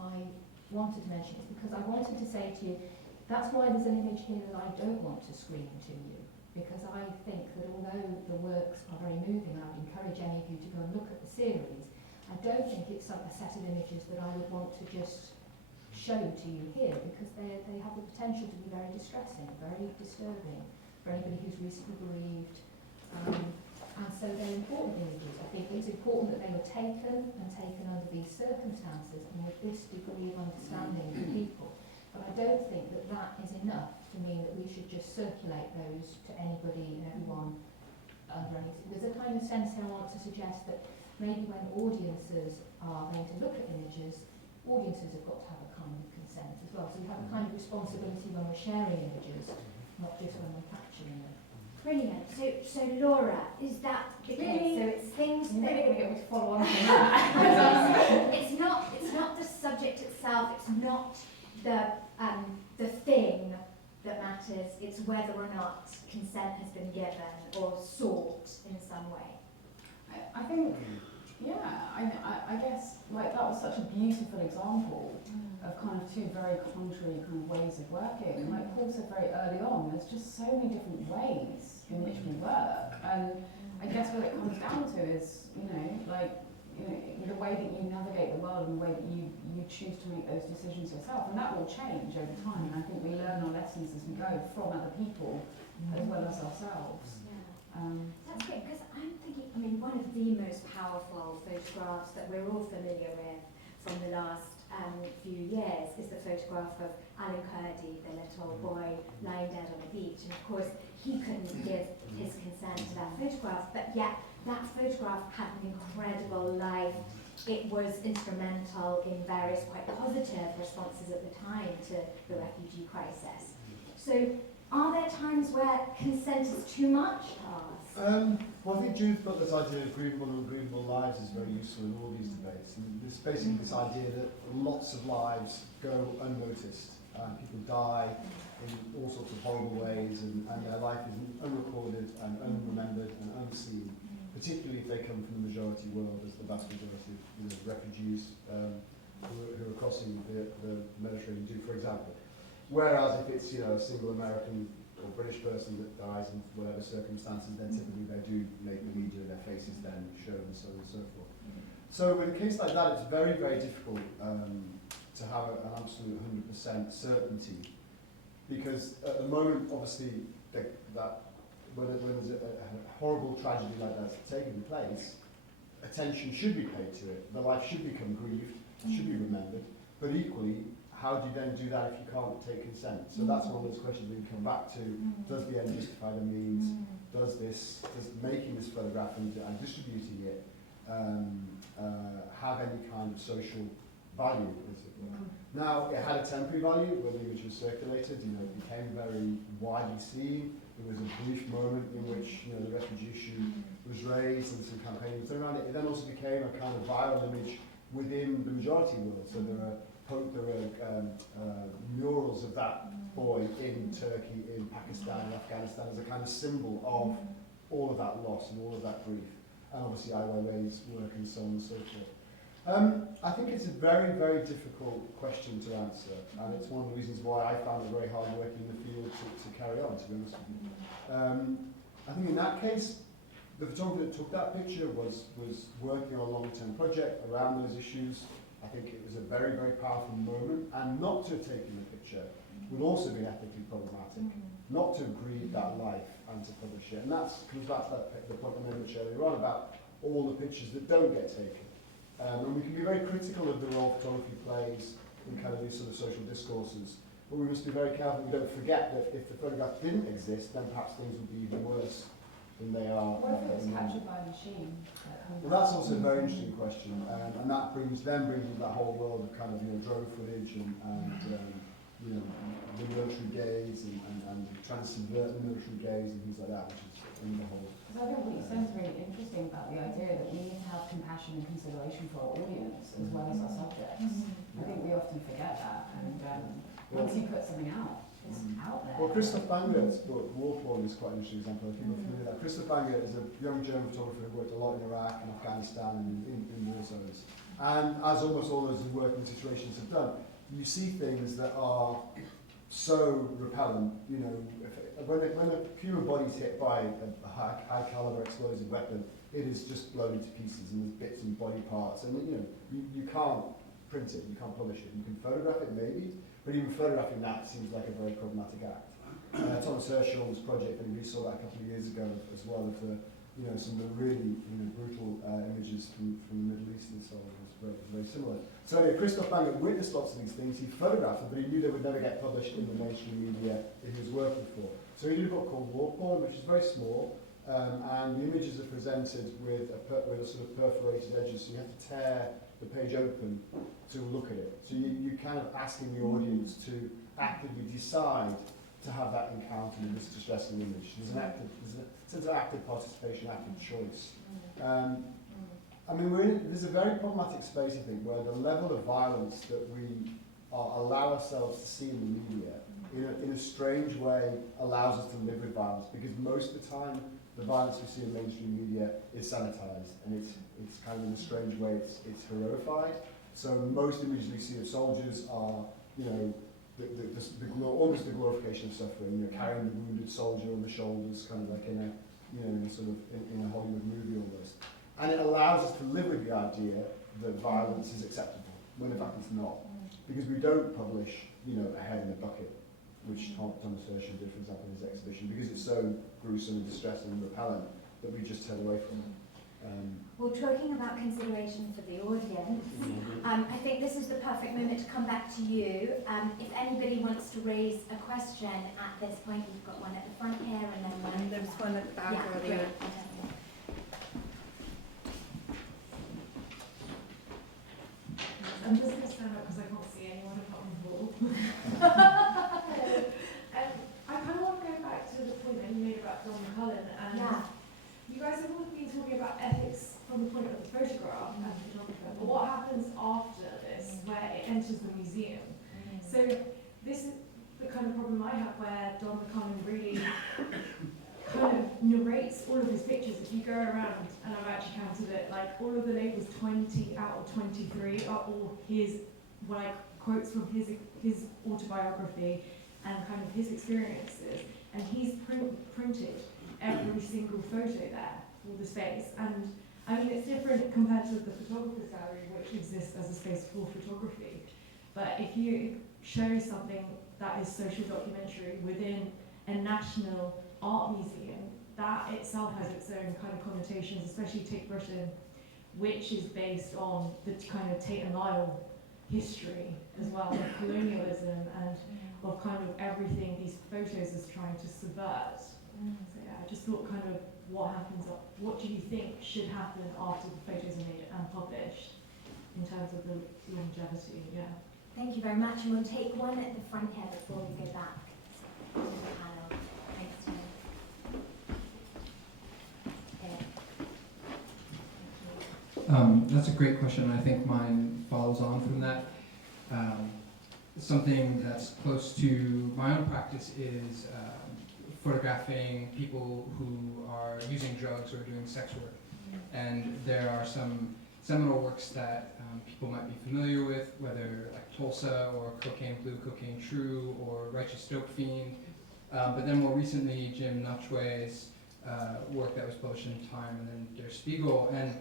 I wanted to mention is because I wanted to say to you, that's why there's an image here that I don't want to screen to you, because I think that although the works are very moving, and I would encourage any of you to go and look at the series, I don't think it's a set of images that I would want to just show to you here, because they have the potential to be very distressing, very disturbing for anybody who's recently bereaved. And so they're important images. I think it's important that they were taken under these circumstances and with this degree of understanding of people. But I don't think that is enough to mean that we should just circulate those to anybody and everyone under any. There's a kind of sense here I want to suggest that maybe when audiences are going to look at images, audiences have got to have a kind of consent as well. So we have a kind of responsibility when we're sharing images, not just when we're capturing them. Brilliant. So Laura, is that the case? So it's things You're that never going to get me to follow on from that. it's not the subject itself. It's not the thing that matters. matters, it's whether or not consent has been given or sought in some way. I think, yeah, I guess like that was such a beautiful example of kind of two very contrary kind of ways of working. And like Paul said very early on, there's just so many different ways in which we work. And I guess what it comes down to is, the way that you navigate the world and the way that you choose to make those decisions yourself. And that will change over time. And I think we learn our lessons as we go from other people as well as ourselves. That's great, because I'm thinking, one of the most powerful photographs that we're all familiar with from the last few years is the photograph of Alan Kurdi, the little boy lying dead on a beach. And of course, he couldn't give his consent to that photograph, but yet that photograph had an incredible life. It was instrumental in various quite positive responses at the time to the refugee crisis. So, are there times where consent is too much to ask? Well, I think Judith Butler's idea of grievable and ungrievable lives is very useful in all these debates. And it's basically this idea that lots of lives go unnoticed. People die in all sorts of horrible ways, and their life is unrecorded and unremembered and unseen, particularly if they come from the majority world, as the vast majority of refugees who are crossing the Mediterranean do, for example. Whereas if it's a single American or British person that dies in whatever circumstances, then typically they do make the media, their faces then shown, and so on and so forth. So in a case like that, it's very, very difficult to have an absolute 100% certainty, because at the moment, obviously, that when there's a horrible tragedy like that's taking place, attention should be paid to it. The life should become grieved, it should be remembered, but equally, how do you then do that if you can't take consent? So that's one of those questions we can come back to. Does the end justify the means? Does making this photograph and distributing it have any kind of social value, as it were? Now, it had a temporary value when the image was circulated. It became very widely seen. There was a brief moment in which the refugee issue was raised and some campaigning was done around it. It then also became a kind of viral image within the majority world. So there are murals of that boy in Turkey, in Pakistan, in Afghanistan as a kind of symbol of all of that loss and all of that grief. And obviously Ai Weiwei's work and so on and so forth. I think it's a very, very difficult question to answer, and it's one of the reasons why I found it very hard working in the field to carry on, to be honest with you. I think in that case, the photographer that took that picture was working on a long-term project around those issues. I think it was a very, very powerful moment, and not to have taken the picture would also be ethically problematic. Not to have grieved that life and to publish it. And that comes back to the point I made much earlier on about all the pictures that don't get taken. And we can be very critical of the role photography plays in kind of these sort of social discourses, but we must be very careful we don't forget that if the photograph didn't exist, then perhaps things would be even worse than they are. What if it was captured by a machine? Well, that's also a very interesting question, and that brings that whole world of kind of drone footage and the military gaze and trying to subvert the military gaze and things like that, which is in the whole. Because I think what you said is really interesting about the idea that we need to have compassion and consideration for our audience as well as our subjects. I think we often forget that, and once you put something out, it's out there. Well, Christoph Bangert's book, War Porn, is quite an interesting example. If you're familiar with that. Christoph Bangert is a young German photographer who worked a lot in Iraq and Afghanistan and in war zones. And as almost all those who work in situations have done, you see things that are so repellent. When a human body is hit by a high caliber explosive weapon, it is just blown into pieces and there's bits and body parts. And you can't print it, you can't publish it. You can photograph it maybe, but even photographing that seems like a very problematic act. Thomas Hirschhorn's project, and we saw that a couple of years ago as well, of some of the really brutal images from the Middle East and so on. It was very similar. So Christoph Bangert witnessed lots of these things. He photographed them, but he knew they would never get published in the mainstream media that he was working for. So he did a book called War Porn, which is very small, and the images are presented with a sort of perforated edges, so you have to tear the page open to look at it. So you're kind of asking the audience to actively decide to have that encounter with this distressing image. There's a sense of active participation, active choice. There's a very problematic space, I think, where the level of violence that we allow ourselves to see in the media, in in a strange way, allows us to live with violence, because most of the time, the violence we see in mainstream media is sanitized, and it's kind of in a strange way, it's heroified. So most images we see of soldiers are, you know, almost the glorification of suffering, you know, carrying the wounded soldier on the shoulders, kind of like in a, you know, in a Hollywood movie almost. And it allows us to live with the idea that violence is acceptable, when in fact it's not. Because we don't publish, you know, a head in a bucket, which Thomas Hershey did, for example, in his exhibition, because it's so gruesome and distressing and repellent that we just turn away from it. Well, talking about consideration for the audience, I think this is the perfect moment to come back to you. If anybody wants to raise a question at this point, we've got one at the front here and then one. And there was one at the back earlier. Great. I'm just going to stand up because I can't see anyone apart from Paul. I kind of want to go back to the point that you made about Don McCullin. And you guys have all been talking about ethics from the point of the photograph and photographer. But what happens after this, where it enters the museum? So this is the kind of problem I have, where Don McCullin really kind of narrates all of his pictures. If you go around, and I've actually counted it, like all of the labels, 20 out of 23 are all his, like, quotes from his autobiography and kind of his experiences. And he's printed every single photo there for the space. And I mean, it's different compared to the photographer's gallery, which exists as a space for photography. But if you show something that is social documentary within a national art museum, that itself has its own kind of connotations, especially take Britain, which is based on the kind of Tate and Lyle history as well, of colonialism and of kind of everything these photos is trying to subvert. So yeah, I just thought kind of what happens, what do you think should happen after the photos are made and published in terms of the longevity? Yeah. Thank you very much, and we'll take one at the front here before we go back to the panel. Thanks, Tim. That's a great question. I think mine follows on from that. Something that's close to my own practice is photographing people who are using drugs or doing sex work. And there are some seminal works that people might be familiar with, whether like Tulsa or Cocaine Blue, Cocaine True, or Righteous Dope Fiend. But then more recently, Jim Nutchway's work that was published in Time and then Der Spiegel. And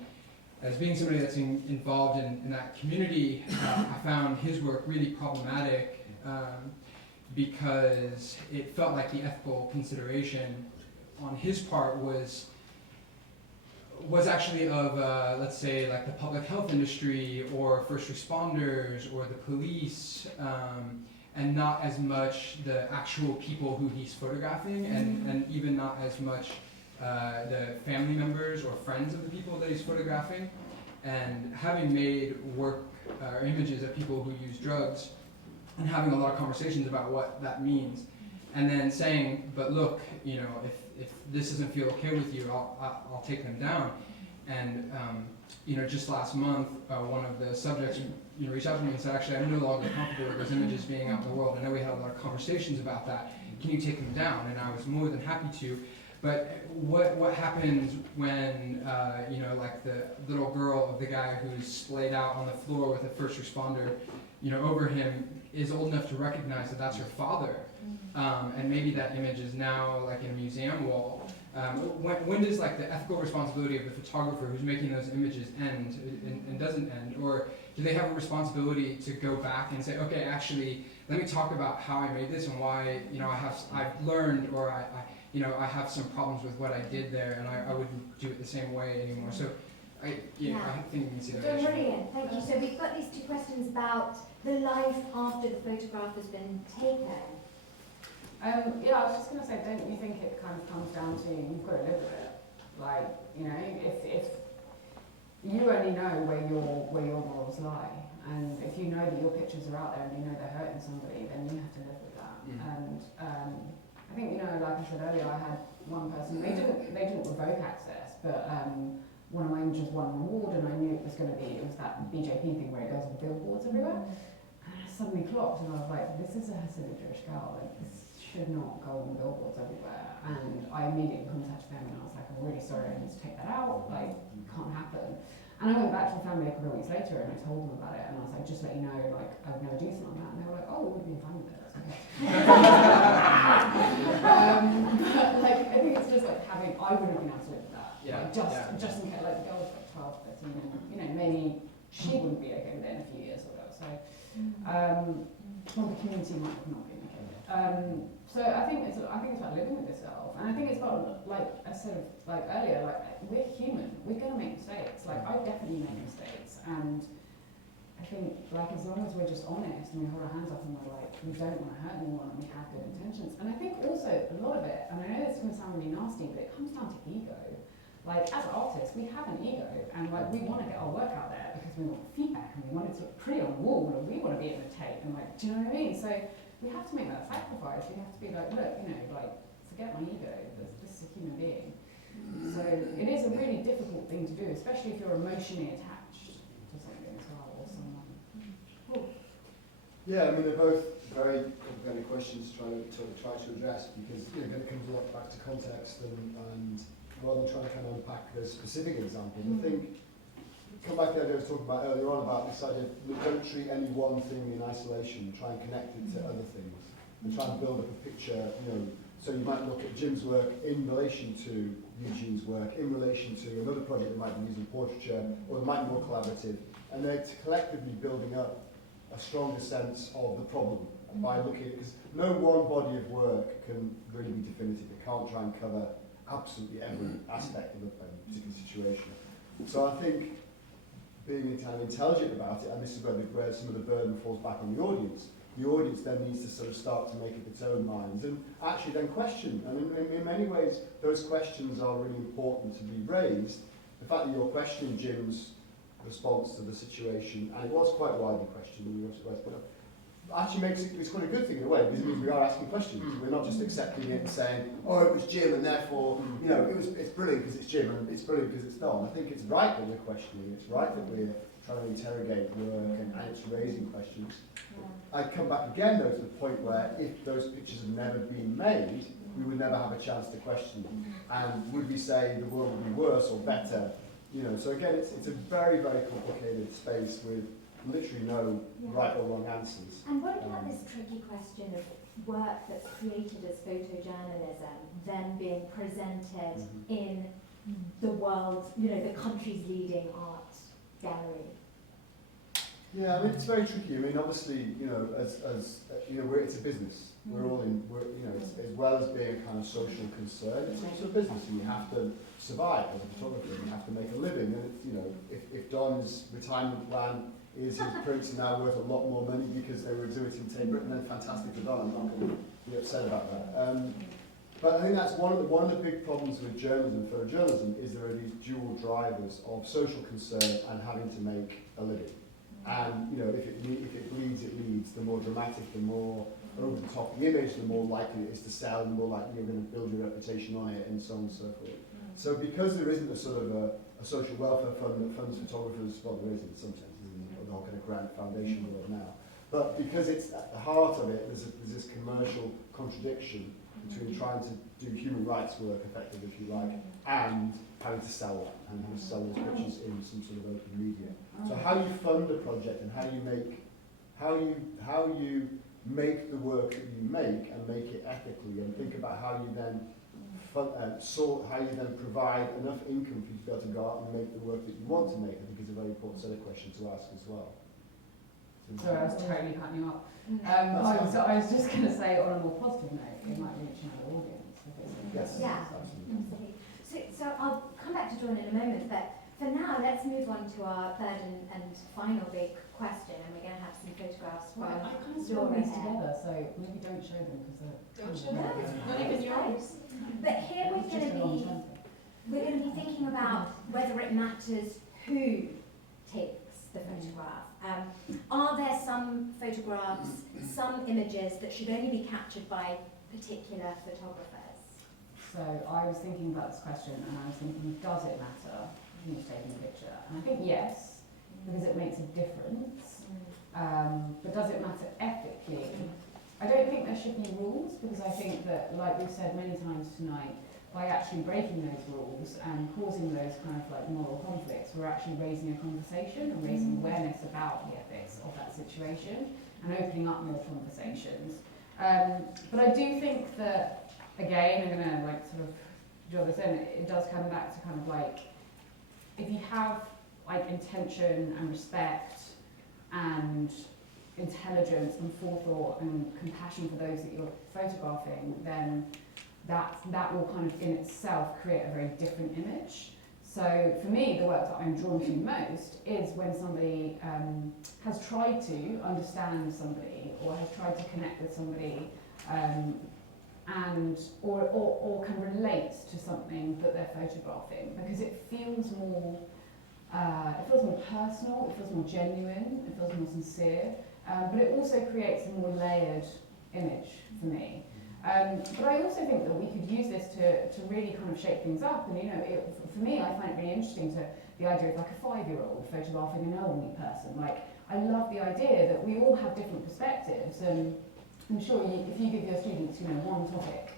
as being somebody that's involved in that community, I found his work really problematic because it felt like the ethical consideration on his part was actually of, let's say, like the public health industry or first responders or the police, and not as much the actual people who he's photographing, and even not as much the family members or friends of the people that he's photographing. And having made work or images of people who use drugs and having a lot of conversations about what that means, and then saying, but look, you know, if this doesn't feel okay with you, I'll take them down. And you know, just last month, one of the subjects reached out to me and said, actually, I'm no longer comfortable with those images being out in the world. I know we had a lot of conversations about that. Can you take them down? And I was more than happy to. But what happens when, you know, like the little girl of the guy who's splayed out on the floor with a first responder, you know, over him, is old enough to recognize that that's her father, and maybe that image is now like in a museum wall. When does like the ethical responsibility of the photographer who's making those images end and doesn't end, or do they have a responsibility to go back and say, okay, actually, let me talk about how I made this and why, you know, I've learned, or you know, I have some problems with what I did there, and I wouldn't do it the same way anymore. So, I think you can see that. Brilliant, thank you. So we've got these two questions about the life after the photograph has been taken. Yeah, I was just going to say, don't you think it kind of comes down to you've got to live with it? Like, you know, if you only know where your morals lie, and if you know that your pictures are out there and you know they're hurting somebody, then you have to live with that. And I think, you know, like I said earlier, I had one person, they didn't revoke access, but one of my images won an award, and I knew it was that BJP thing where it goes on billboards everywhere. And I suddenly clocked, and I was like, this is a Hasidic Jewish girl, like, this should not go on billboards everywhere. And I immediately contacted them and I was like, I'm really sorry, I need to take that out, like, can't happen. And I went back to the family a couple of weeks later and I told them about it and I was like, just let you know, like, I would never do something like that. And they were like, oh, we've been fine with it, that's okay. Like, I think it's just like having, I wouldn't have been able to live with that. Yeah, Like, just in case, like, the girl was like 12, 13, and, you know, maybe she wouldn't be okay with it in a few years or whatever. So, well, the community might have not been okay with it. So I think it's about living with yourself, and I think it's about, like I said like earlier, like we're human, we're gonna make mistakes. Like I definitely make mistakes, and I think like as long as we're just honest and we hold our hands up and we're like we don't want to hurt anyone and we have good intentions. And I think also a lot of it, and I know this is gonna sound really nasty, but it comes down to ego. Like as artists, we have an ego, and like we want to get our work out there because we want feedback and we want it to look pretty on the wall, and we want to be able to take and like, do you know what I mean? So we have to make that sacrifice. We have to be like, look, you know, like forget my ego. This is a human being. So it is a really difficult thing to do, especially if you're emotionally attached to something as well or someone. Yeah, I mean they're both very complicated questions to try to address because you know it comes back to context and rather than trying to kind of unpack those specific examples, I think come back to the idea I was talking about earlier on about this idea of don't treat any one thing in isolation, try and connect it to other things and try and build up a picture, you know, so you might look at Jim's work in relation to Eugene's work, in relation to another project that might be using portraiture or that might be more collaborative, and they're collectively building up a stronger sense of the problem by looking at it, because no one body of work can really be definitive. It can't try and cover absolutely every aspect of a particular situation. So I think being kind of intelligent about it, and this is where some of the burden falls back on the audience then needs to sort of start to make up its own minds and actually then question. And in many ways, those questions are really important to be raised. The fact that you're questioning Jim's response to the situation, and it was quite widely questioned, actually makes it's quite a good thing in a way, because it means we are asking questions. We're not just accepting it and saying, oh, it was Jim, and therefore, you know, it's brilliant because it's Jim, and it's brilliant because it's Don. I think it's right that we're questioning, it's right that we're trying to interrogate work, and it's raising questions. I'd come back again, though, to the point where if those pictures had never been made, we would never have a chance to question them. And would we say the world would be worse or better? You know, so again, it's a very, very complicated space with literally no right or wrong answers. And what about this tricky question of work that's created as photojournalism then being presented in the world, you know, the country's leading art gallery? Yeah, I mean, it's very tricky. I mean, obviously, you know, as you know, it's a business. We're all in, you know, it's, as well as being a kind of social concern, it's also a business, and you have to survive as a photographer. You have to make a living, and you know, if Don's retirement plan is his prints are now worth a lot more money because they were exhibiting Tate Britain, then fantastic for Don. I'm not going to be upset about that. But I think that's one of the big problems with journalism, photojournalism, is there are these dual drivers of social concern and having to make a living. And you know, if it bleeds, it leads. The more dramatic, the more over the top the image, the more likely it is to sell, the more likely you're going to build your reputation on it, and so on and so forth. So because there isn't a sort of a social welfare fund that funds photographers, well, there is in some sense, the whole kind of grant foundation world now. But because it's at the heart of it, there's this commercial contradiction between trying to do human rights work effectively, if you like, and having to sell that, and having to sell those pictures in some sort of open media. So how you fund a project and how you make the work that you make and make it ethically, and think about how you then how you then provide enough income for you to be able to go out and make the work that you want to make, I think is a very important set of questions to ask as well. Sorry, I was totally cutting you up. I was just going to say, on a more positive note, it might reach another audience. Yes. Yeah, absolutely. So I'll come back to Dawn in a moment, but for now, let's move on to our third and final big question, and we're going to have some photographs from I kind of strung these together, so maybe don't show them because they're... Don't show them? Not even yours? But here we're going to be thinking about whether it matters who takes the photograph. Are there some photographs, some images that should only be captured by particular photographers? So I was thinking about this question, and I was thinking, does it matter who's taking the picture? And I think yes, because it makes a difference. But does it matter ethically? I don't think there should be rules. rules, because I think that, like we've said many times tonight, by actually breaking those rules and causing those kind of like moral conflicts, we're actually raising a conversation and raising awareness about the ethics of that situation and opening up more conversations. But I do think that, again, I'm going to like sort of draw this in, it does come back to kind of like, if you have like intention and respect and intelligence and forethought and compassion for those that you're photographing, then that will kind of in itself create a very different image. So for me, the work that I'm drawn to most is when somebody has tried to understand somebody or has tried to connect with somebody and or can relate to something that they're photographing, because it feels more personal, it feels more genuine, it feels more sincere, but it also creates a more layered image for me. But I also think that we could use this to really kind of shake things up. And you know, for me, I find it really interesting the idea of like a 5-year-old photographing an elderly person. Like, I love the idea that we all have different perspectives, and I'm sure if you give your students, you know, one topic,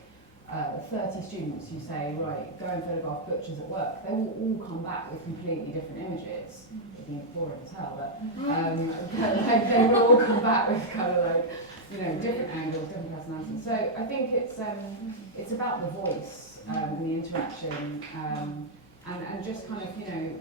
30 students, you say, right, go and photograph butchers at work, they will all come back with completely different images. It'd be boring as hell, but like, they will all come back with kind of like, you know, different angles, different personalities. So I think it's about the voice and the interaction, and just kind of, you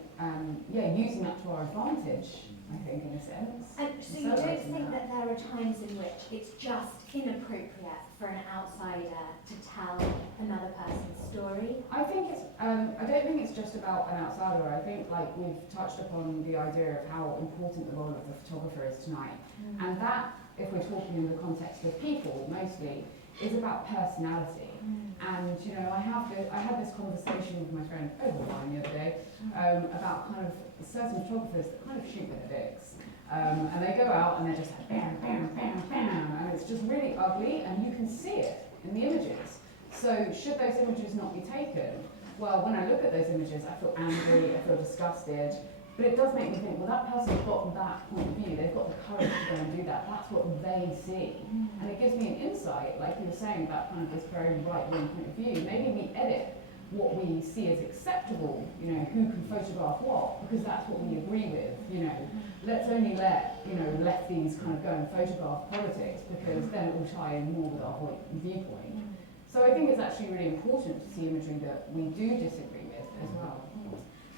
know, using that to our advantage, I think, in a sense. And so you don't think that there are times in which it's just inappropriate for an outsider to tell another person's story? I think it's, I don't think it's just about an outsider. I think, like, we've touched upon the idea of how important the role of the photographer is tonight. And that, if we're talking in the context of people, mostly, is about personality. And, you know, I had this conversation with my friend over wine the other day about kind of certain photographers that kind of shoot their dicks. And they go out and they're just like bam, bam, bam, bam, and it's just really ugly, and you can see it in the images. So should those images not be taken? Well, when I look at those images, I feel angry, I feel disgusted, but it does make me think, well, that person's got that point of view, they've got the courage to go and do that, that's what they see. And it gives me an insight, like you were saying, about kind of this very right-wing point of view. Maybe we edit what we see as acceptable, you know, who can photograph what, because that's what we agree with, you know. Let's only let, you know, lefties kind of go and photograph politics, because then it will tie in more with our viewpoint. So I think it's actually really important to see imagery that we do disagree with as well.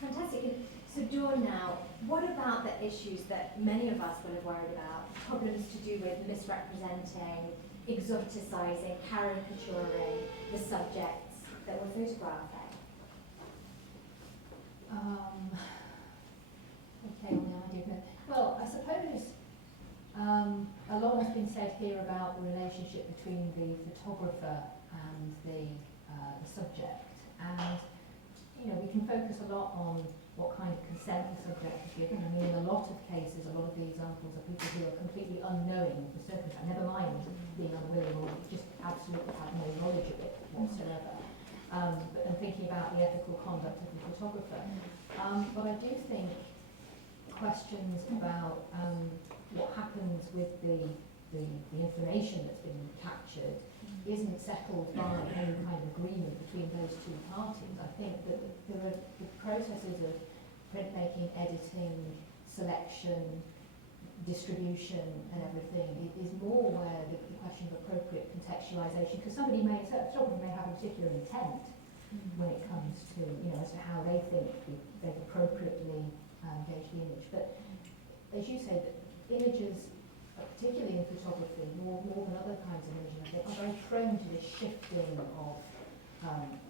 Fantastic. So Dawn, now, what about the issues that many of us will have worried about? Problems to do with misrepresenting, exoticizing, caricaturing the subjects that we're photographing? Okay, on the idea of, well, I suppose a lot has been said here about the relationship between the photographer and the subject, and you know, we can focus a lot on what kind of consent the subject is given. I mean, in a lot of cases, a lot of the examples are people who are completely unknowing of the circumstance, never mind being unwilling or just absolutely have no knowledge of it whatsoever. And thinking about the ethical conduct of the photographer. But I do think questions about what happens with the information that's been captured isn't settled by any kind of agreement between those two parties. I think that the processes of printmaking, editing, selection, distribution and everything is more where the question of appropriate contextualisation, because a photographer may have a particular intent when it comes to, you know, as to how they think they've appropriately engaged the image. But as you say, that images, particularly in photography, more than other kinds of imaging, I think, are very prone to this shifting of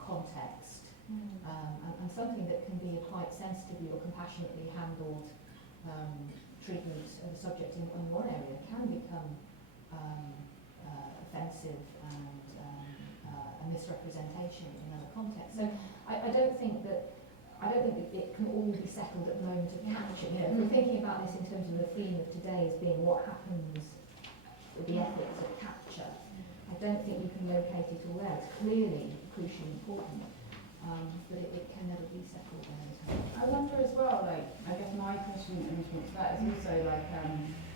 context, and something that can be a quite sensitively or compassionately handled treatment of the subject in one area can become offensive and a misrepresentation in another context. So I don't think that it can all be settled at the moment of capture. You know, if we're thinking about this in terms of the theme of today as being what happens with the ethics of capture, I don't think you can locate it all there. It's clearly crucially important, but it can never be settled there. I wonder as well, like, I guess my question in response to that is also like,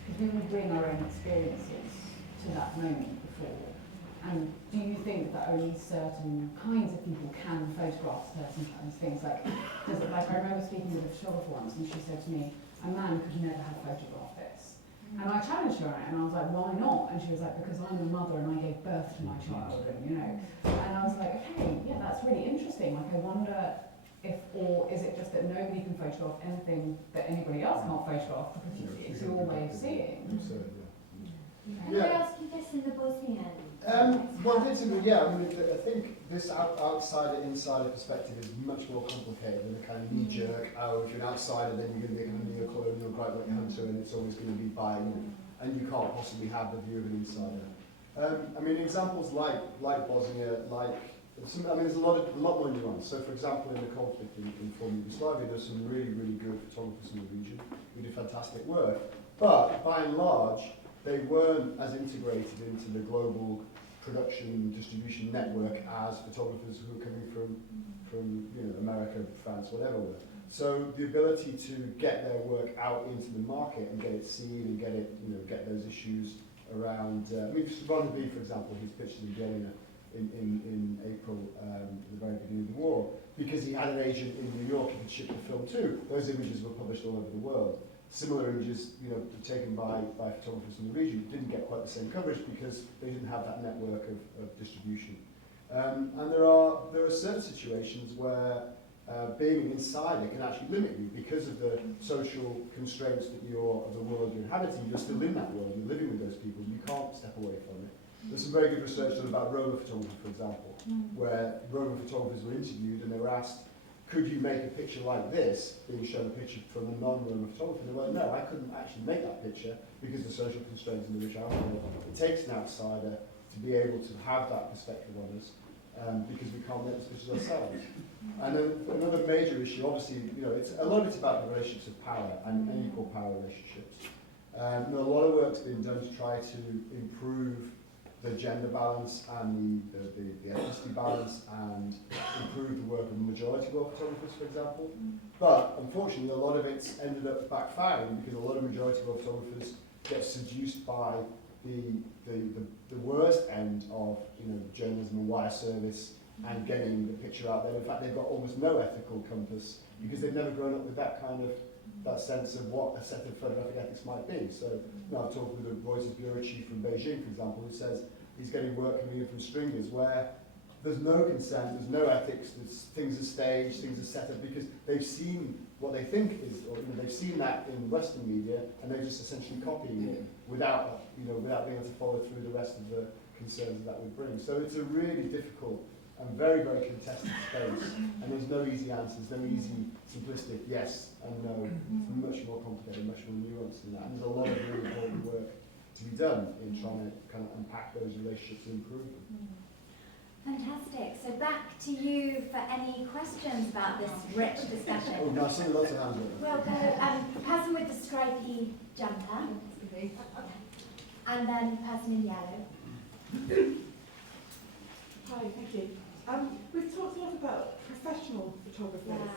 because we would bring our own experiences to that moment before, And do you think that only certain kinds of people can photograph certain kinds of things? Like, does it, like I remember speaking with a photographer once, and she said to me, a man could never have photographed this. And I challenged her on it, and I was like, why not? And she was like, because I'm a mother and I gave birth to my child, and you know. And I was like, okay, yeah, that's really interesting. Like, I wonder if, or is it just that nobody can photograph anything that anybody else can't photograph because it's your way of seeing? Can I ask you this in the Bosnian? Well, I mean, I think this outsider-insider perspective is much more complicated than a kind of knee-jerk, oh, if you're an outsider, then you're going to be a kind of neo-colonial great-white hunter, and it's always going to be by you, and you can't possibly have the view of an insider. I mean, examples like Bosnia, there's a lot more nuance. So, for example, in the conflict in former Yugoslavia, there's some really, really good photographers in the region who did fantastic work, but by and large, they weren't as integrated into the global production and distribution network as photographers who were coming from America, France, whatever were. So the ability to get their work out into the market and get it seen and get those issues around. I mean, Ron B, for example, his pictures in Vienna in April, at the very beginning of the war, because he had an agent in New York he could ship the film to. Those images were published all over the world. Similar images, taken by photographers in the region didn't get quite the same coverage because they didn't have that network of distribution. And there are certain situations where being an insider can actually limit you because of the social constraints of the world you're inhabiting. You're still in that world. You're living with those people. You can't step away from it. There's some very good research done about Roma photography, for example, where Roma photographers were interviewed and they were asked, could you make a picture like this, being shown a picture from a non-Roma photographer? They were like, no, I couldn't actually make that picture because of the social constraints in which I operate. It takes an outsider to be able to have that perspective on us because we can't make those pictures ourselves. And then another major issue, obviously, a lot of it's about the relationships of power and equal power relationships. A lot of work's been done to try to improve the gender balance and the ethnicity balance and improve the work of majority world photographers, for example. But unfortunately, a lot of it's ended up backfiring because a lot of majority world photographers get seduced by the worst end of journalism and wire service and getting the picture out there. In fact, they've got almost no ethical compass because they've never grown up with that kind of sense of what a set of photographic ethics might be. So, I've talked with the Reuters bureau chief from Beijing, for example, who says he's getting work coming in from stringers where there's no consent, there's no ethics, things are staged, things are set up because they've seen what they think is, or they've seen that in Western media and they're just essentially copying it without being able to follow through the rest of the concerns that would bring. So it's a really difficult and very, very contested space, and there's no easy answers, no easy, simplistic yes and no. It's much more complicated, much more nuanced than that, and there's a lot of really important work to be done in trying to kind of unpack those relationships and improve them. Fantastic. So back to you for any questions about this rich discussion. Oh, now some lots of hands up. We'll go person with the stripy jumper, and then person in yellow. Hi, thank you. We've talked a lot about professional photographers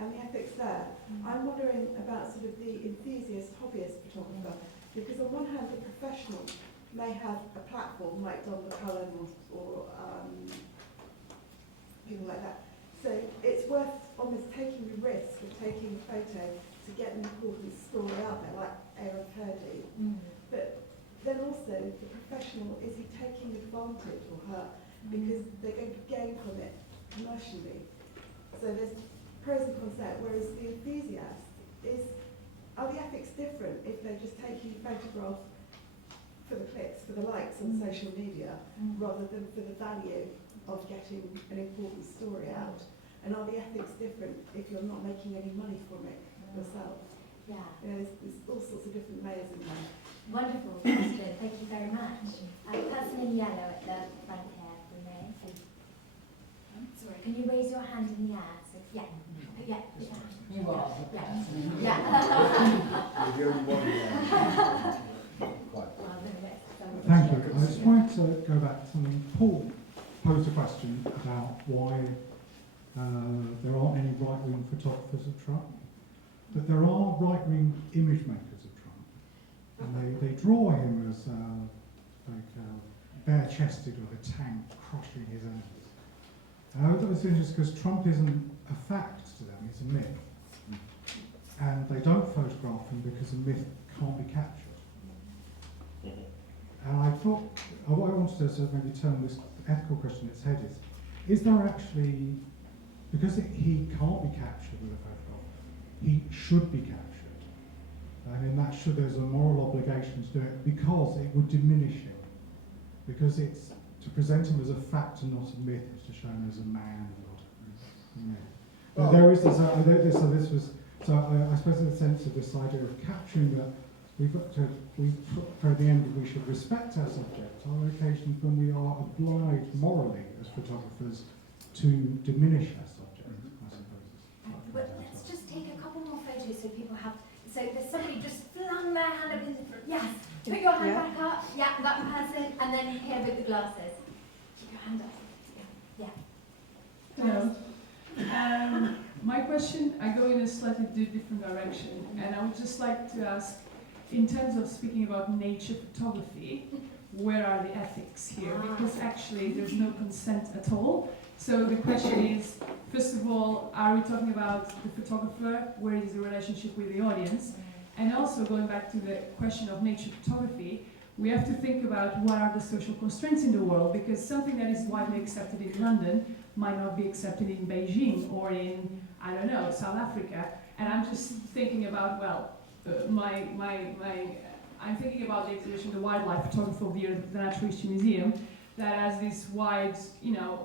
and the ethics there. I'm wondering about sort of the enthusiast, hobbyist photographer, because on one hand, the professional may have a platform like Don McCullen or people like that. So it's worth almost taking the risk of taking a photo to get an important story out there, like Aaron Purdy. But then also, the professional, is he taking advantage, or her, because they're going to gain from it commercially? So there's pros and cons there, whereas the enthusiast are the ethics different if they're just taking a photograph for the clicks, for the likes on social media, rather than for the value of getting an important story out? And are the ethics different if you're not making any money from it yourself? Yeah. There's all sorts of different layers in there. Wonderful question. Thank you very much. Person in yellow at the front here, if we may. Sorry, can you raise your hand in the air? So, yeah. You are the person. Yeah. You're the only one there. Quite. Thank you. I just wanted to go back to something Paul posed a question about why there aren't any right-wing photographers of Trump, but there are right-wing image makers of Trump, and they draw him as bare-chested with a tank crushing his enemies. And I thought that was interesting because Trump isn't a fact to them, it's a myth. And they don't photograph him because a myth can't be captured. And I thought, what I wanted to sort of maybe turn this ethical question on its head is there actually, because he can't be captured with a photograph, he should be captured. And in that there's a moral obligation to do it because it would diminish him. Because it's to present him as a fact and not a myth, it's to show him as a man and not a myth. But there is this, I suppose in the sense of this idea of capturing that, for the end we should respect our subject. Are there occasions when we are obliged morally as photographers to diminish our subject, I suppose. But let's just take a couple more photos so people have. So there's somebody just flung their hand up into the. Yes, put your hand back up. Yeah, that person, and then here with the glasses. Keep your hand up. Yeah. Hello. My question, I go in a slightly different direction, and I would just like to ask, in terms of speaking about nature photography, where are the ethics here? Because actually there's no consent at all. So the question is, first of all, are we talking about the photographer? Where is the relationship with the audience? And also going back to the question of nature photography, we have to think about what are the social constraints in the world, because something that is widely accepted in London might not be accepted in Beijing or in, I don't know, South Africa. And I'm just thinking about, well, I'm thinking about the exhibition, The Wildlife Photographer of the Year at the Natural History Museum, that has this wide,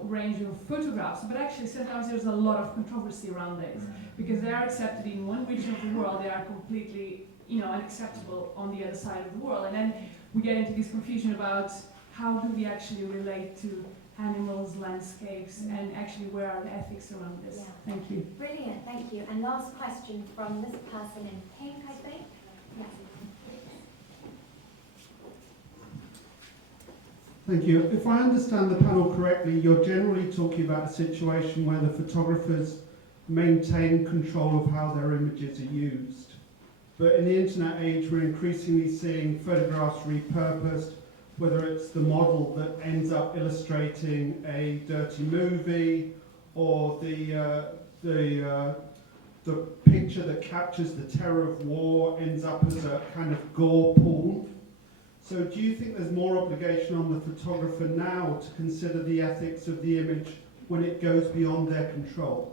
range of photographs. But actually, sometimes there's a lot of controversy around this, because they are accepted in one region of the world, they are completely, unacceptable on the other side of the world. And then we get into this confusion about how do we actually relate to animals, landscapes, and actually where are the ethics around this? Yeah. Thank you. Brilliant, thank you. And last question from this person in pink, I think. Yes. Thank you. If I understand the panel correctly, you're generally talking about a situation where the photographers maintain control of how their images are used. But in the internet age, we're increasingly seeing photographs repurposed, whether it's the model that ends up illustrating a dirty movie, or the picture that captures the terror of war ends up as a kind of gore porn. So do you think there's more obligation on the photographer now to consider the ethics of the image when it goes beyond their control?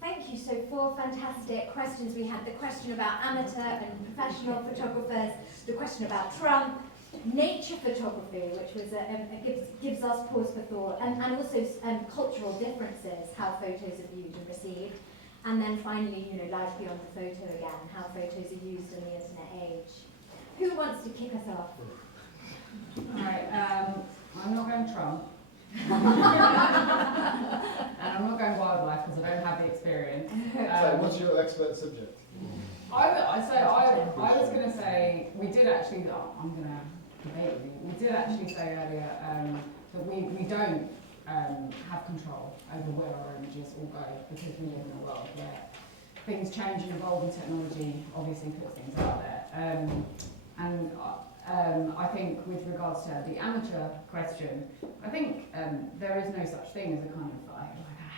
Thank you. So 4 fantastic questions. We had the question about amateur and professional photographers, the question about Trump, nature photography, which was gives us pause for thought, and also cultural differences, how photos are viewed and received, and then finally, life beyond the photo again, how photos are used in the internet age. Who wants to kick us off? All right, I'm not going Trump. And I'm not going wildlife because I don't have the experience. So what's your expert subject? I was going to say, we did actually, I'm going to debate with you, we did actually say earlier that we don't have control over where our images will go, because we live in a world where things change and evolve, and technology obviously puts things out there. I think with regards to the amateur question, I think there is no such thing as a kind of, I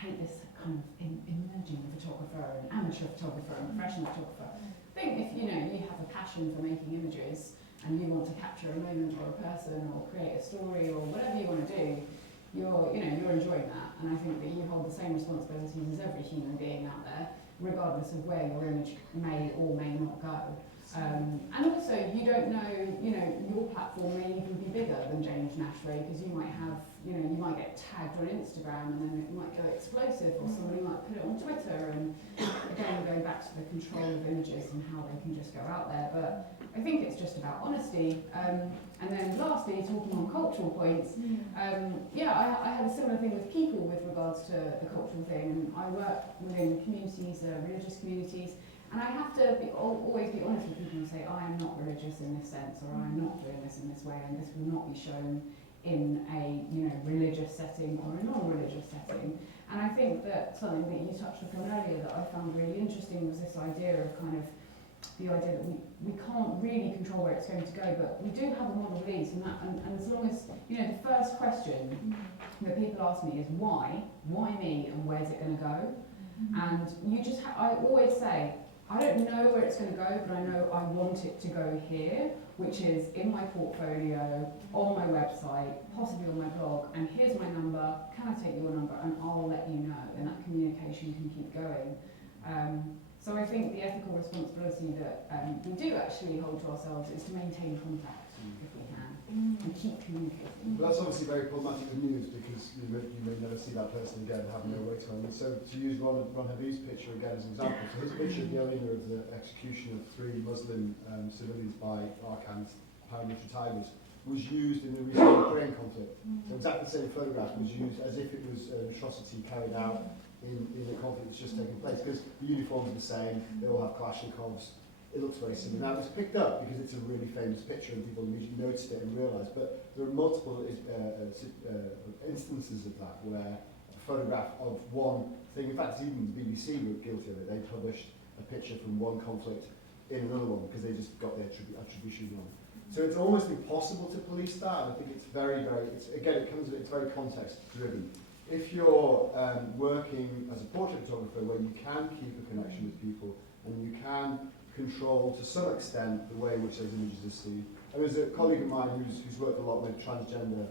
hate this kind of emerging photographer and amateur photographer and professional photographer. I think if you have a passion for making images and you want to capture a moment or a person or create a story or whatever you want to do, you're enjoying that. And I think that you hold the same responsibilities as every human being out there, regardless of where your image may or may not go. And also, you don't know, your platform may even be bigger than James Nashray, because you might have, you might get tagged on Instagram and then it might go explosive, or somebody might put it on Twitter, and again, going back to the control of images and how they can just go out there. But I think it's just about honesty. And then lastly, talking on cultural points, I have a similar thing with people with regards to the cultural thing, and I work within communities, religious communities, and I have to always be honest with people and say, I am not religious in this sense, or I'm not doing this in this way, and this will not be shown in a religious setting or a non-religious setting. And I think that something that you touched upon earlier that I found really interesting was this idea of kind of the idea that we can't really control where it's going to go, but we do have a model release, and as long as, you know, the first question that people ask me is why me, and where's it going to go? And you just, I always say, I don't know where it's going to go, but I know I want it to go here, which is in my portfolio, on my website, possibly on my blog, and here's my number, can I take your number, and I'll let you know, and that communication can keep going. So I think the ethical responsibility that we do actually hold to ourselves is to maintain contact if we can, and keep communicating. But that's obviously very problematic with news because you may never see that person again and have no way to know. So to use Ron Habib's picture again as an example, so his picture of the arena of the execution of 3 Muslim civilians by Arkhan's paramilitary tigers was used in the recent Ukraine conflict. So exactly the same photograph was used as if it was an atrocity carried out in the conflict that's just taken place, because the uniforms are the same, they all have Kalashnikovs, it looks very similar. Now it was picked up because it's a really famous picture and people immediately noticed it and realised, but there are multiple instances of that where a photograph of one thing, in fact even the BBC were guilty of it, they published a picture from one conflict in another one because they just got the attribution wrong. So it's almost impossible to police that, and I think it's very, it's very context driven. If you're working as a portrait photographer where you can keep a connection with people and you can control to some extent the way in which those images are seen. And there's a colleague of mine who's worked a lot with transgender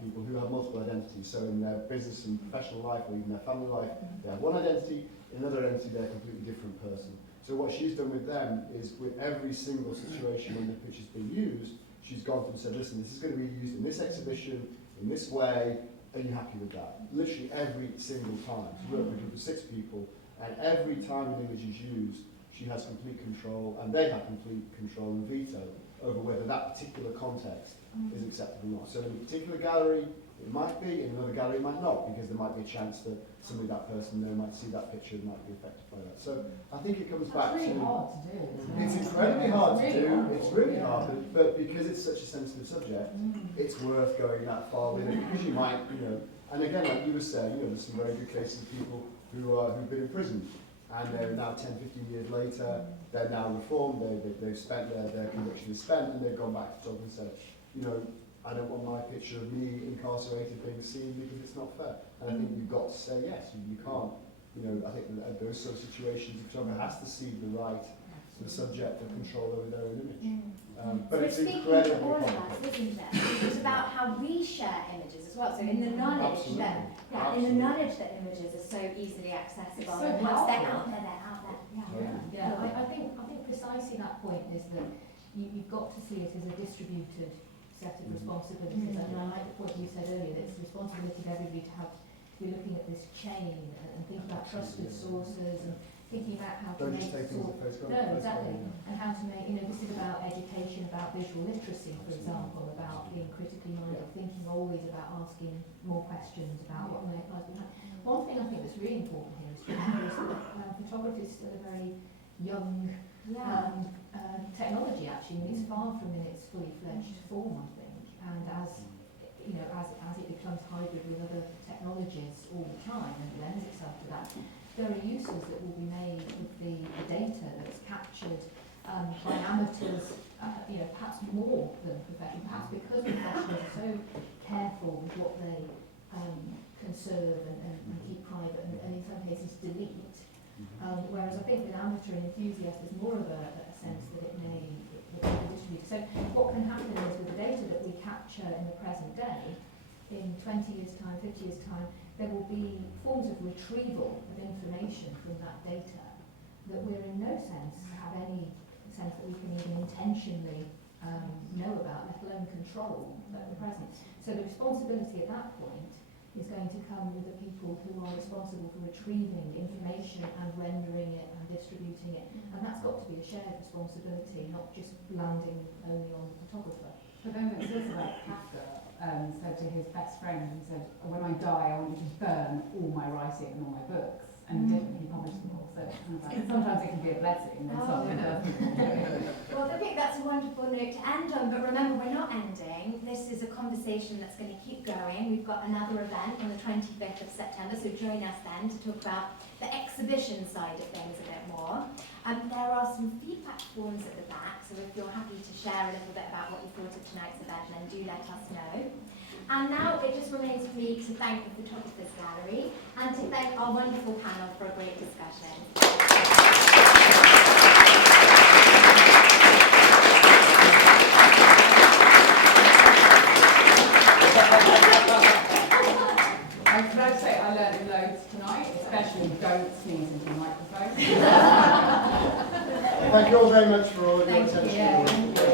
people who have multiple identities. So in their business and professional life or even their family life, they have one identity, in another identity they're a completely different person. So what she's done with them is with every single situation when the picture's been used, she's gone to them and said, listen, this is going to be used in this exhibition, in this way, are you happy with that? Literally every single time. She worked with a group of 6 people, and every time an image is used, she has complete control, and they have complete control and veto over whether that particular context is acceptable or not. So in a particular gallery, it might be, in another gallery it might not, because there might be a chance that somebody that person there might see that picture and might be affected by that. So I think it comes back really to... hard to do. It's incredibly hard to do, Hard. it's really hard, but because it's such a sensitive subject, it's worth going that far with it, because you might, you know, and again, like you were saying, you know, there's some very good cases of people who've been in prison, and they're now 10, 15 years later, they're now reformed, they've spent their conviction is spent, and they've gone back to talk and said, you know, I don't want my picture of me incarcerated being seen because it's not fair. And I think you've got to say yes, you can't, you know, I think that those sort of situations, the photographer has to see the right, the subject of control over their own image. But it's incredibly complicated. Isn't it? It's about how we share images as well. So in the knowledge Absolutely. in the knowledge that images are so easily accessible, So and once they're powerful. out there, they're out there. Yeah, I think precisely that point is that you've got to see it as a distributed set of responsibilities. And I like the point you said earlier, that it's the responsibility of everybody to be looking at this chain and think about trusted sources and thinking about how to Don't make just take things at face value. no, exactly. And how to make, you know, this is about education, about visual literacy, for example, about being critically minded, thinking always about asking more questions about what may lies behind. One thing I think that's really important here is to remember is that photography is still a very young technology, actually. I mean, it's far from in its fully fledged form, I think. And as you know, as it becomes hybrid with other technologies all the time and lends itself to that, there are uses that will be made with the data that's captured by amateurs, you know, perhaps more than professionals, perhaps because professionals are so careful with what they conserve and keep private and in some cases delete. Whereas I think with amateur and enthusiasts, there's more of a sense that it may distribute. So what can happen is with the data that we capture in the present day, in 20 years' time, 50 years' time, there will be forms of retrieval of information from that data that we're in no sense have any sense that we can even intentionally know about, let alone control at the present. So the responsibility at that point is going to come with the people who are responsible for retrieving information and rendering it and distributing it. And that's got to be a shared responsibility, not just landing only on the photographer. But then it's also like Kafka said to his best friend, he said, when I die, I want you to burn all my writing and all my books. and didn't, he published them all. So it's kind of like, sometimes it can be a blessing, and something Well, I think that's a wonderful note to end on, but remember, we're not ending. This is a conversation that's going to keep going. We've got another event on the 25th of September, so join us then to talk about the exhibition side of things a bit more. There are some feedback forms at the back, so if you're happy to share a little bit about what you thought of tonight's event, then do let us know. And now it just remains for me to thank the Photographers Gallery and to thank our wonderful panel for a great discussion. I can I say I learned loads tonight, especially don't sneeze into the microphone. Thank you all very much for all of your Thank attention. you.